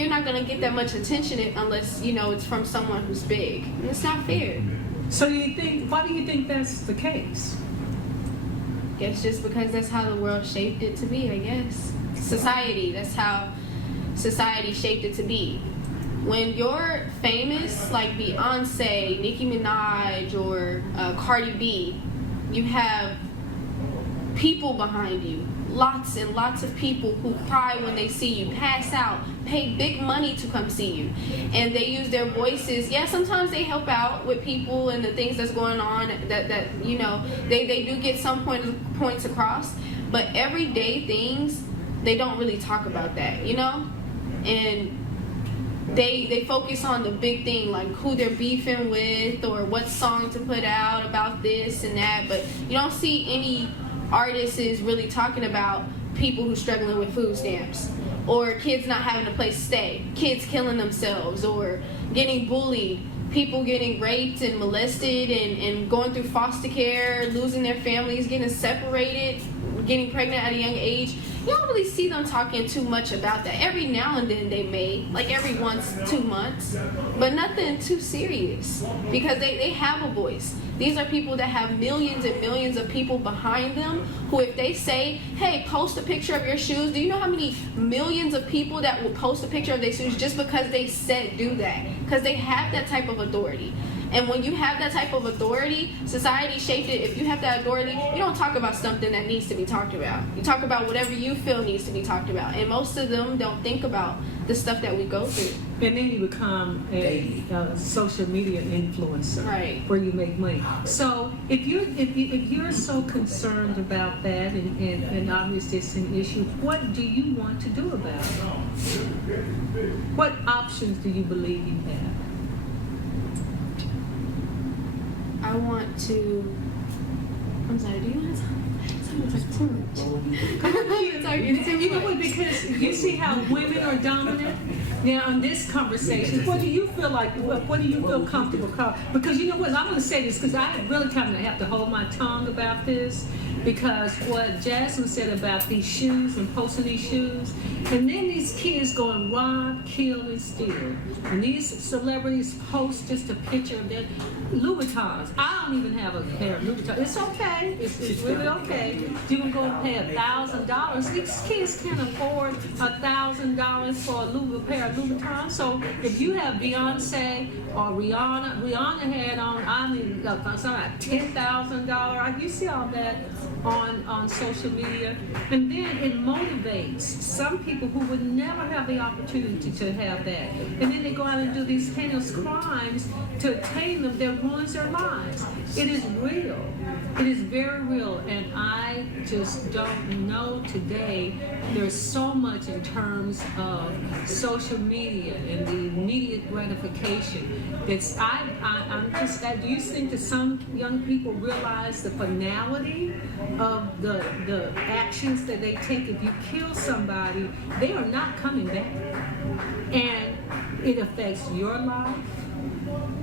not gonna get that much attention unless it's from someone who's big. And it's not fair. So why do you think that's the case? It's just because that's how the world shaped it to be, I guess. Society, that's how society shaped it to be. When you're famous, like Beyonce, Nicki Minaj, or Cardi B, you have people behind you. Lots and lots of people who cry when they see you, pass out, pay big money to come see you. And they use their voices. Yeah, sometimes they help out with people and the things that's going on that you know, they do get some points across. But everyday things, they don't really talk about that, you know? And they focus on the big thing, like who they're beefing with or what song to put out about this and that. But you don't see any artists is really talking about people who struggling with food stamps, or kids not having a place to stay, kids killing themselves or getting bullied, people getting raped and molested and going through foster care, losing their families, getting separated, getting pregnant at a young age. You don't really see them talking too much about that. Every now and then they may, like every 2 months, but nothing too serious because they have a voice. These are people that have millions and millions of people behind them who, if they say, hey, post a picture of your shoes, do you know how many millions of people that will post a picture of their shoes just because they said do that? Because they have that type of authority. And when you have that type of authority, society shaped it. If you have that authority, you don't talk about something that needs to be talked about. You talk about whatever you feel needs to be talked about. And most of them don't think about the stuff that we go through. And then you become a social media influencer, Right. where you make money. So if you're so concerned about that, and obviously it's an issue, what do you want to do about it? What options do you believe you have? I want to. I'm sorry, do you want to talk? Someone's like too much. You know what? Because you see how women are dominant. Now, in this conversation, what do you feel like? What do you feel comfortable calling? Because you know what? I'm going to say this because I really kind of have to hold my tongue about this. Because what Jasmine said about these shoes and posting these shoes, and then these kids go and rob, kill, and steal. And these celebrities post just a picture of their Louboutins. I don't even have a pair of Louboutins. It's okay. It's really okay. You can go and pay $1,000. These kids can't afford $1,000 for a pair of Louboutins. So if you have Beyonce or Rihanna had on, $10,000. You see all that on social media, and then it motivates some people who would never have the opportunity to have that, and then they go out and do these heinous crimes to attain them that ruins their lives. It is real. It is very real, and I just don't know today. There's so much in terms of social media and the immediate gratification. That's I'm just. Do you think that some young people realize the finality of the actions that they take? If you kill somebody, they are not coming back, and it affects your life,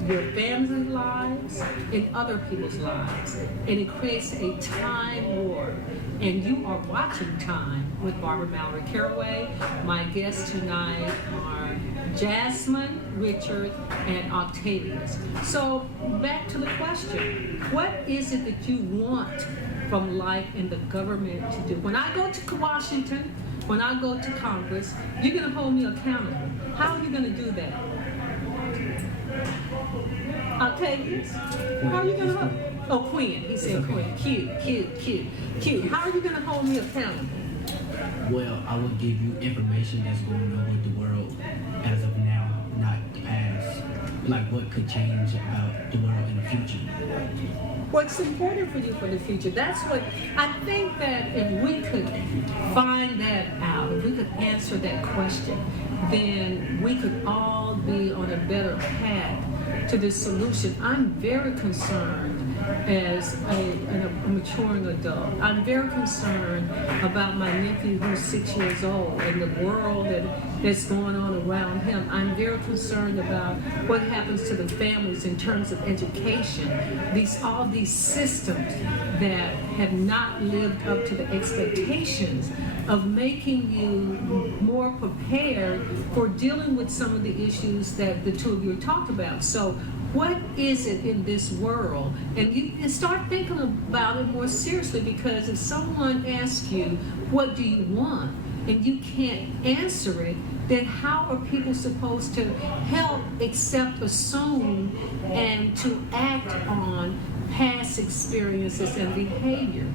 your family's lives, and other people's lives. And it creates a time war. And you are watching Time with Barbara Mallory Caraway. My guests tonight are Jasmine, Richard, and Octavius. So back to the question. What is it that you want from life and the government to do? When I go to Washington, when I go to Congress, you're going to hold me accountable. How are you going to do that? Octavius? How are you going to hold? Oh, Quinn. He said Quinn. Cute. How are you going to hold me accountable? Well, I will give you information that's going on with the world as of now, not the past. Like what could change about the world in the future. What's important for you for the future? That's what I think, that if we could find that out, if we could answer that question, then we could all be on a better path to this solution. I'm very concerned as a maturing adult. I'm very concerned about my nephew who's 6 years old and the world that's going on around him. I'm very concerned about what happens to the families in terms of education. All these systems that have not lived up to the expectations of making you more prepared for dealing with some of the issues that the two of you talked about. So what is it in this world? And start thinking about it more seriously, because if someone asks you, what do you want? And you can't answer it, then how are people supposed to help except assume and to act on past experiences and behavior?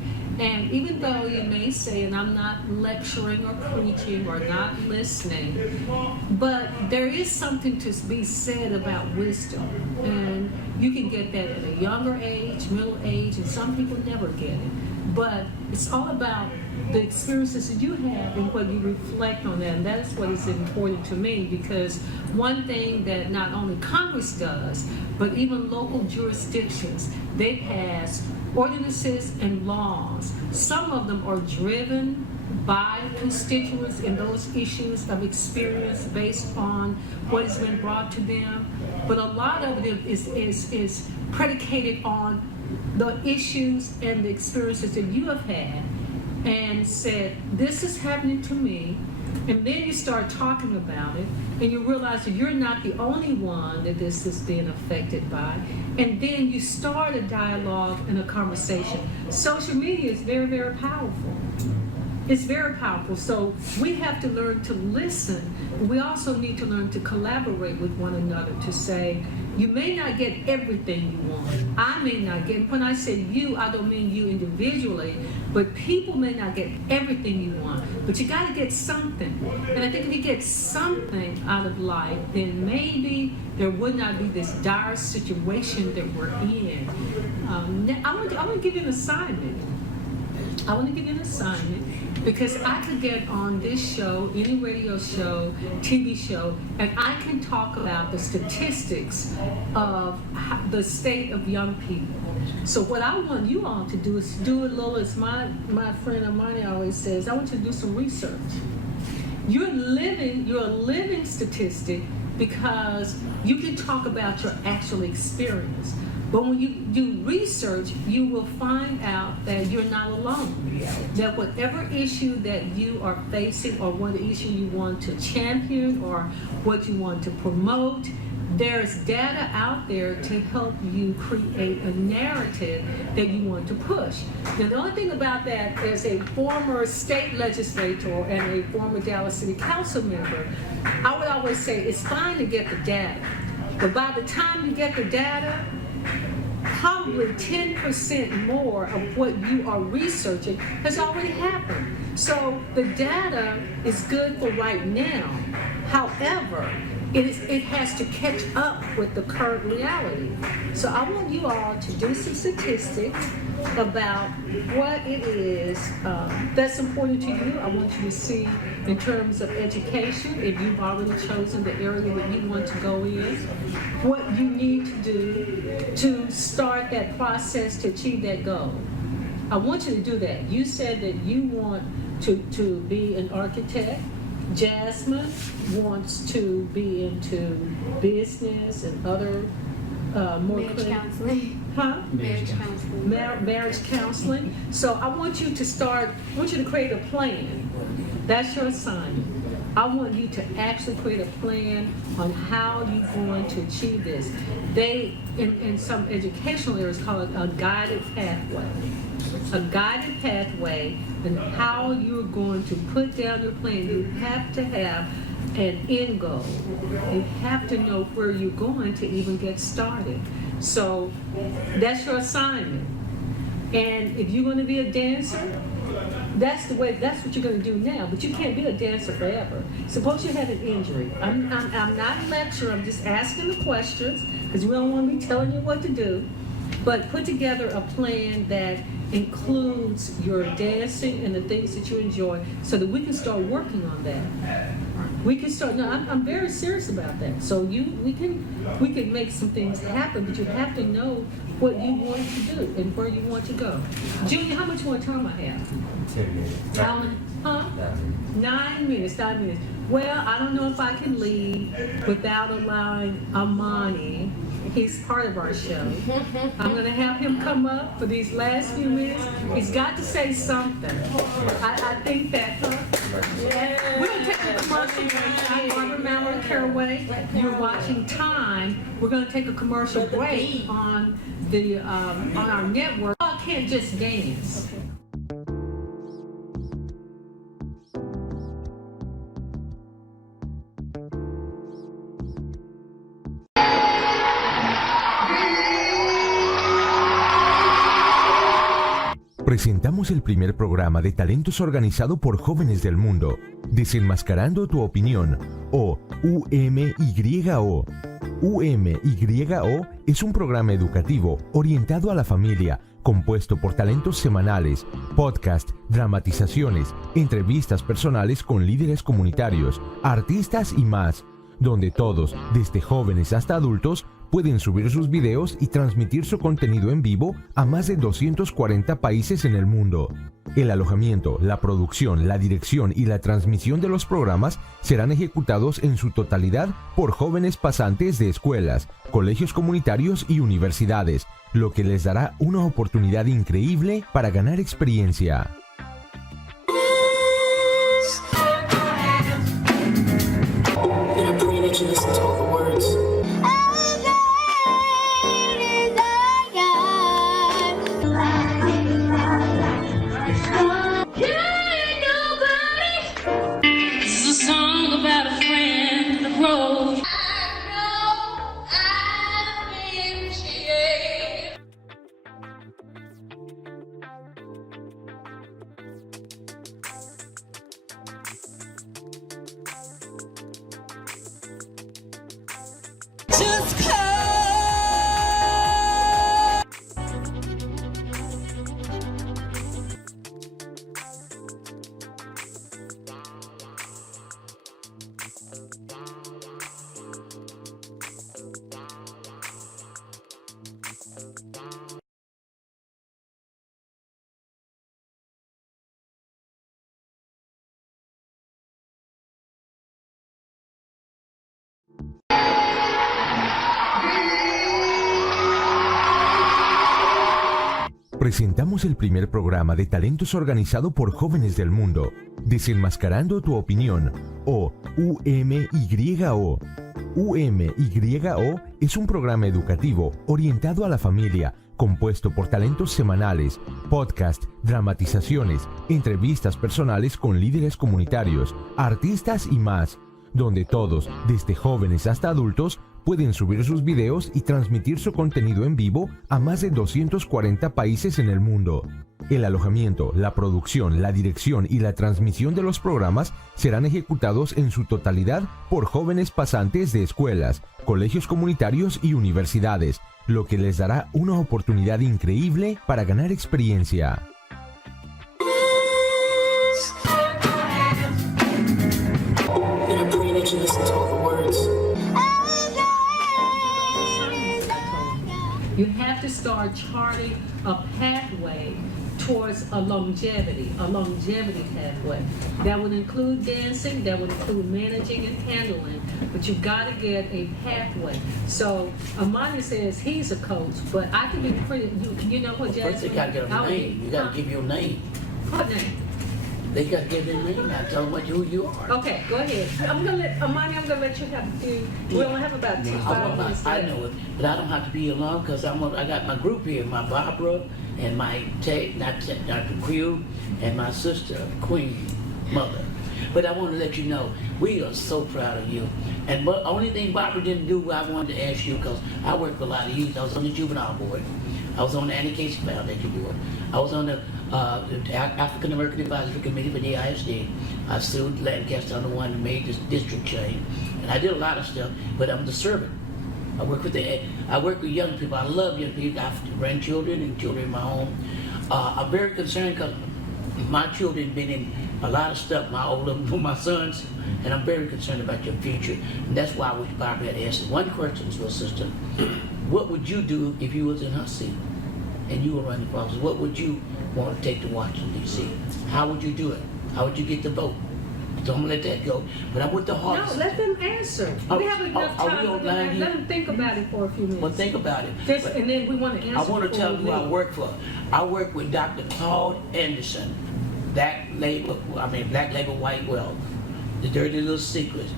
And even though you may say, and I'm not lecturing or preaching or not listening, but there is something to be said about wisdom. And you can get that at a younger age, middle age, and some people never get it. But it's all about the experiences that you have and what you reflect on that. And that is what is important to me, because one thing that not only Congress does, but even local jurisdictions, they pass ordinances and laws. Some of them are driven by constituents in those issues of experience based on what has been brought to them. But a lot of it is predicated on the issues and the experiences that you have had and said, this is happening to me. And then you start talking about it, and you realize that you're not the only one that this is being affected by. And then you start a dialogue and a conversation. Social media is very, very powerful. It's very powerful. So we have to learn to listen. We also need to learn to collaborate with one another to say, you may not get everything you want. I may not get, when I say you, I don't mean you individually, but people may not get everything you want. But you got to get something. And I think if you get something out of life, then maybe there would not be this dire situation that we're in. I want to give you an assignment. I want to give you an assignment, because I could get on this show, any radio show, TV show, and I can talk about the statistics of the state of young people. So what I want you all to do is do a little, as my friend Amani always says, I want you to do some research. You're a living statistic, because you can talk about your actual experience. But when you do research, you will find out that you're not alone. That whatever issue that you are facing, or what issue you want to champion, or what you want to promote, there's data out there to help you create a narrative that you want to push. Now, the only thing about that, as a former state legislator and a former Dallas City Council member, I would always say it's fine to get the data. But by the time you get the data, probably 10% more of what you are researching has already happened. So the data is good for right now. However, it has to catch up with the current reality. So I want you all to do some statistics about what it is that's important to you. I want you to see in terms of education, if you've already chosen the area that you want to go in, what you need to do to start that process to achieve that goal. I want you to do that. You said that you want to be an architect. Jasmine wants to be into business and other more marriage counseling. Huh? Marriage counseling. Marriage counseling. So I want you to create a plan. That's your assignment. I want you to actually create a plan on how you're going to achieve this. They, in some educational areas, call it a guided pathway. A guided pathway, and how you're going to put down your plan. You have to have an end goal. You have to know where you're going to even get started. So that's your assignment. And if you're going to be a dancer, that's what you're going to do now. But you can't be a dancer forever. Suppose you had an injury. I'm not a lecturer. I'm just asking the questions, because we don't want to be telling you what to do. But put together a plan that includes your dancing and the things that you enjoy, so that we can start working on that. We can start. No, I'm very serious about that. So we can make some things happen, but you have to know what you want to do and where you want to go. Junior, how much more time I have? 10 minutes. How many? Huh? 9 minutes. 9 minutes. Well, I don't know if I can leave without allowing Amani. He's part of our show. I'm going to have him come up for these last few minutes. He's got to say something. I think that, huh? We're going to take a commercial break. I'm Barbara Mallory Caraway. You're watching Time. We're going to take a commercial break on the on our network. I can't just dance. Presentamos el primer programa de talentos organizado por jóvenes del mundo, Desenmascarando tu opinión, o UMYO. UMYO es un programa educativo orientado a la familia, compuesto por talentos semanales, podcast, dramatizaciones, entrevistas personales con líderes comunitarios, artistas y más, donde todos, desde jóvenes hasta adultos, pueden subir sus videos y transmitir su contenido en vivo a más de 240 países en el mundo. El alojamiento, la producción, la dirección y la transmisión de los programas serán ejecutados en su totalidad por jóvenes pasantes de escuelas, colegios comunitarios y universidades, lo que les dará una oportunidad increíble para ganar experiencia. Presentamos el primer programa de talentos organizado por jóvenes del mundo, Desenmascarando tu opinión, o UMYO. UMYO es un programa educativo orientado a la familia, compuesto por talentos semanales, podcast, dramatizaciones, entrevistas personales con líderes comunitarios, artistas y más, donde todos, desde jóvenes hasta adultos, pueden subir sus videos y transmitir su contenido en vivo a más de 240 países en el mundo. El alojamiento, la producción, la dirección y la transmisión de los programas serán ejecutados en su totalidad por jóvenes pasantes de escuelas, colegios comunitarios y universidades, lo que les dará una oportunidad increíble para ganar experiencia. You have to start charting a pathway towards a longevity pathway. That would include dancing, that would include managing and handling, but you've got to get a pathway. So Amani says he's a coach, but I can be pretty, you know what, Jasmine? First they gotta get a name. You gotta give your name. What name? They gotta give their name. I tell them who you are. Okay, go ahead. Amani, I'm gonna let you have a few. We only have about 5 minutes I left. know it, but I don't have to be alone because I got my group here, my Barbara and my Dr. Crew and my sister, Queen Mother. But I want to let you know, we are so proud of you. And the only thing Barbara didn't do, I wanted to ask you, because I worked with a lot of youth. I was on the juvenile board. I was on the Annie Casey Foundation board. I was on the African American Advisory Committee for the ISD. I sued Lancaster on the one that made this district change. And I did a lot of stuff, but I'm the servant. I work with young people. I love young people. I have grandchildren and children of my own. I'm very concerned because my children been in a lot of stuff, my sons, and I'm very concerned about your future. And that's why I wish Barbara had asked one question to her sister. What would you do if you was in her seat and you were running for office? What would you want to take to Washington, D.C.? How would you do it? How would you get the vote? So I'm going to let that go. But I want the hard. No, let them answer. We have enough time. Let them think about it for a few minutes. Well, think about it. And then we want to answer. I want to tell you who I work for. I work with Dr. Claude Anderson, Black Labor White Wealth. The Dirty Little Secrets.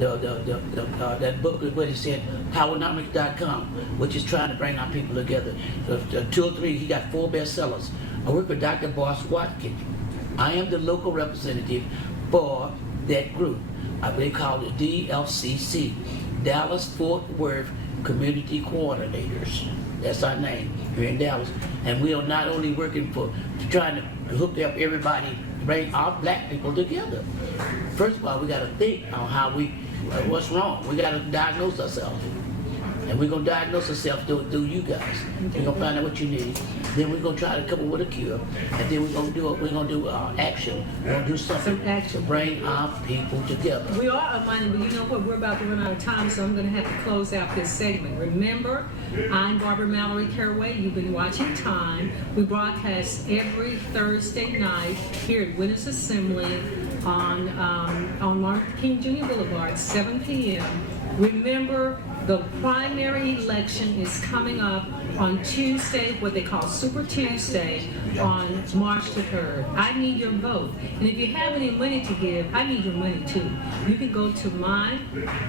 That book is what he said, Powernomics.com, which is trying to bring our people together. The 2 or 3, he got 4 bestsellers. I work with Dr. Boss Watkins. I am the local representative for that group. They call it DFCC, Dallas Fort Worth Community Coordinators. That's our name here in Dallas. And we are not only working for trying to hook up everybody, bring our black people together. First of all, we got to think on how what's wrong. We got to diagnose ourselves. And we're going to diagnose ourselves through you guys. We're going to find out what you need. Then we're going to try to come up with a cure. And then we're going to do action. We're going to do something to bring our people together. We are Amani, but you know what? We're about to run out of time, so I'm going to have to close out this segment. Remember, I'm Barbara Mallory Caraway. You've been watching Time. We broadcast every Thursday night here at Winners Assembly on Martin Luther King Jr. Boulevard, 7 p.m. Remember, the primary election is coming up on Tuesday, what they call Super Tuesday, on March the 3rd. I need your vote. And if you have any money to give, I need your money too. You can go to my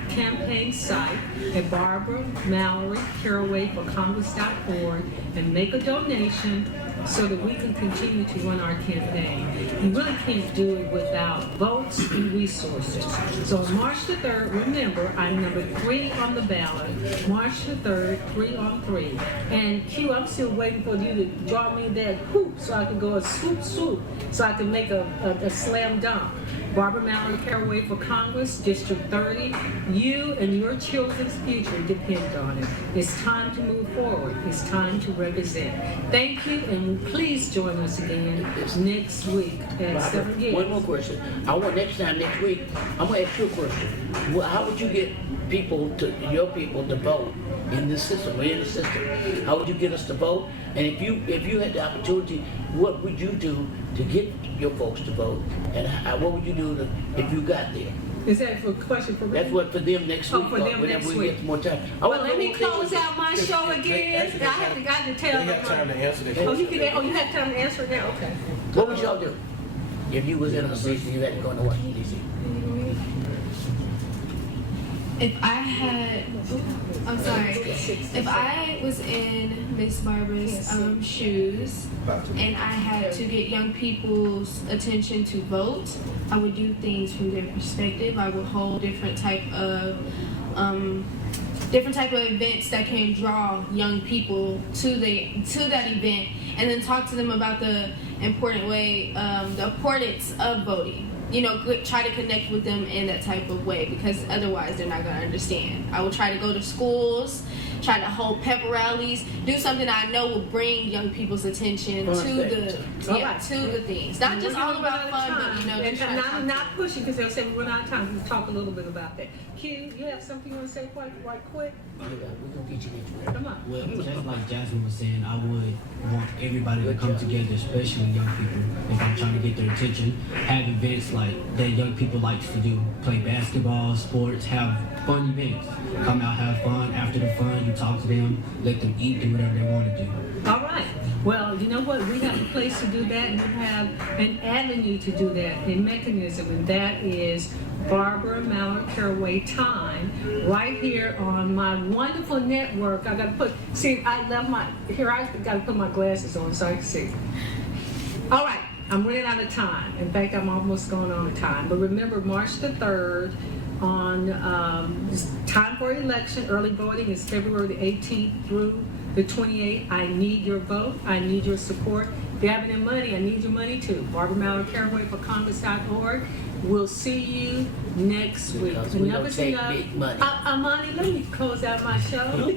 campaign site at BarbaraMalloryCarawayForCongress.org and make a donation so that we can continue to run our campaign. You really can't do it without votes and resources. So on March the 3rd, remember, I'm number 3 on the ballot. March the 3rd, 3 on 3. And Q, I'm still waiting for you to draw me that hoop so I can go a swoop, so I can make a slam dunk. Barbara Mallory Caraway for Congress, District 30. You and your children's future depend on it. It's time to move forward. It's time to represent. Thank you, and please join us again next week at 7 p.m. One more question. I want next week, I'm going to ask you a question. How would you get your people to vote in this system? We're in the system. How would you get us to vote? And if you had the opportunity, what would you do to get your folks to vote? And what would you do if you got there? Is that for a question for me? That's what for them next week. For them next we week. Get more time. Well, let me close out my show again. I have to tell them. They have time to answer that. Oh, you have time to answer it now? Okay. What would y'all do if you was in a position you had to go into Washington, D.C.? If I had, if I was in Miss Barbara's shoes and I had to get young people's attention to vote, I would do things from their perspective. I would hold different type of events that can draw young people to that event, and then talk to them about the importance of voting. Try to connect with them in that type of way, because otherwise they're not going to understand. I will try to go to schools, try to hold pep rallies, do something I know will bring young people's attention to the things. Not just all about fun, but and not pushing, because they'll say we're out of time. We'll talk a little bit about that. Q, you have something you want to say quite quick? We're going to get you next week. Come on. Well, just like Jasmine was saying, I would want everybody to come together, especially young people, if I'm trying to get their attention. Have events like that young people like to do, play basketball, sports, have fun events. Come out, have fun. After the fun, you talk to them, let them eat, do whatever they want to do. All right. Well, you know what? We have a place to do that, and we have an avenue to do that, a mechanism, and that is Barbara Mallory Caraway Time, right here on my wonderful network. I got to put my glasses on so I can see. All right. I'm running out of time. In fact, I'm almost going on time. But remember, March the 3rd, on time for election, early voting is February the 18th through the 28th. I need your vote. I need your support. If you have any money, I need your money too. Barbara Mallory Caraway for Congress.org. We'll see you next week. We don't take big money. Amani, let me close out my show.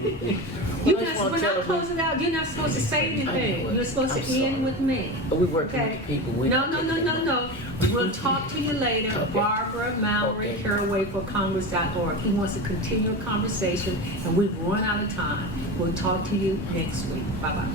We're not closing out. You're not supposed to say anything. You're supposed to end with me. But we work with people. No. We'll talk to you later. Okay. Barbara Mallory Caraway for Congress.org. He wants to continue a conversation, and we've run out of time. We'll talk to you next week. Bye-bye.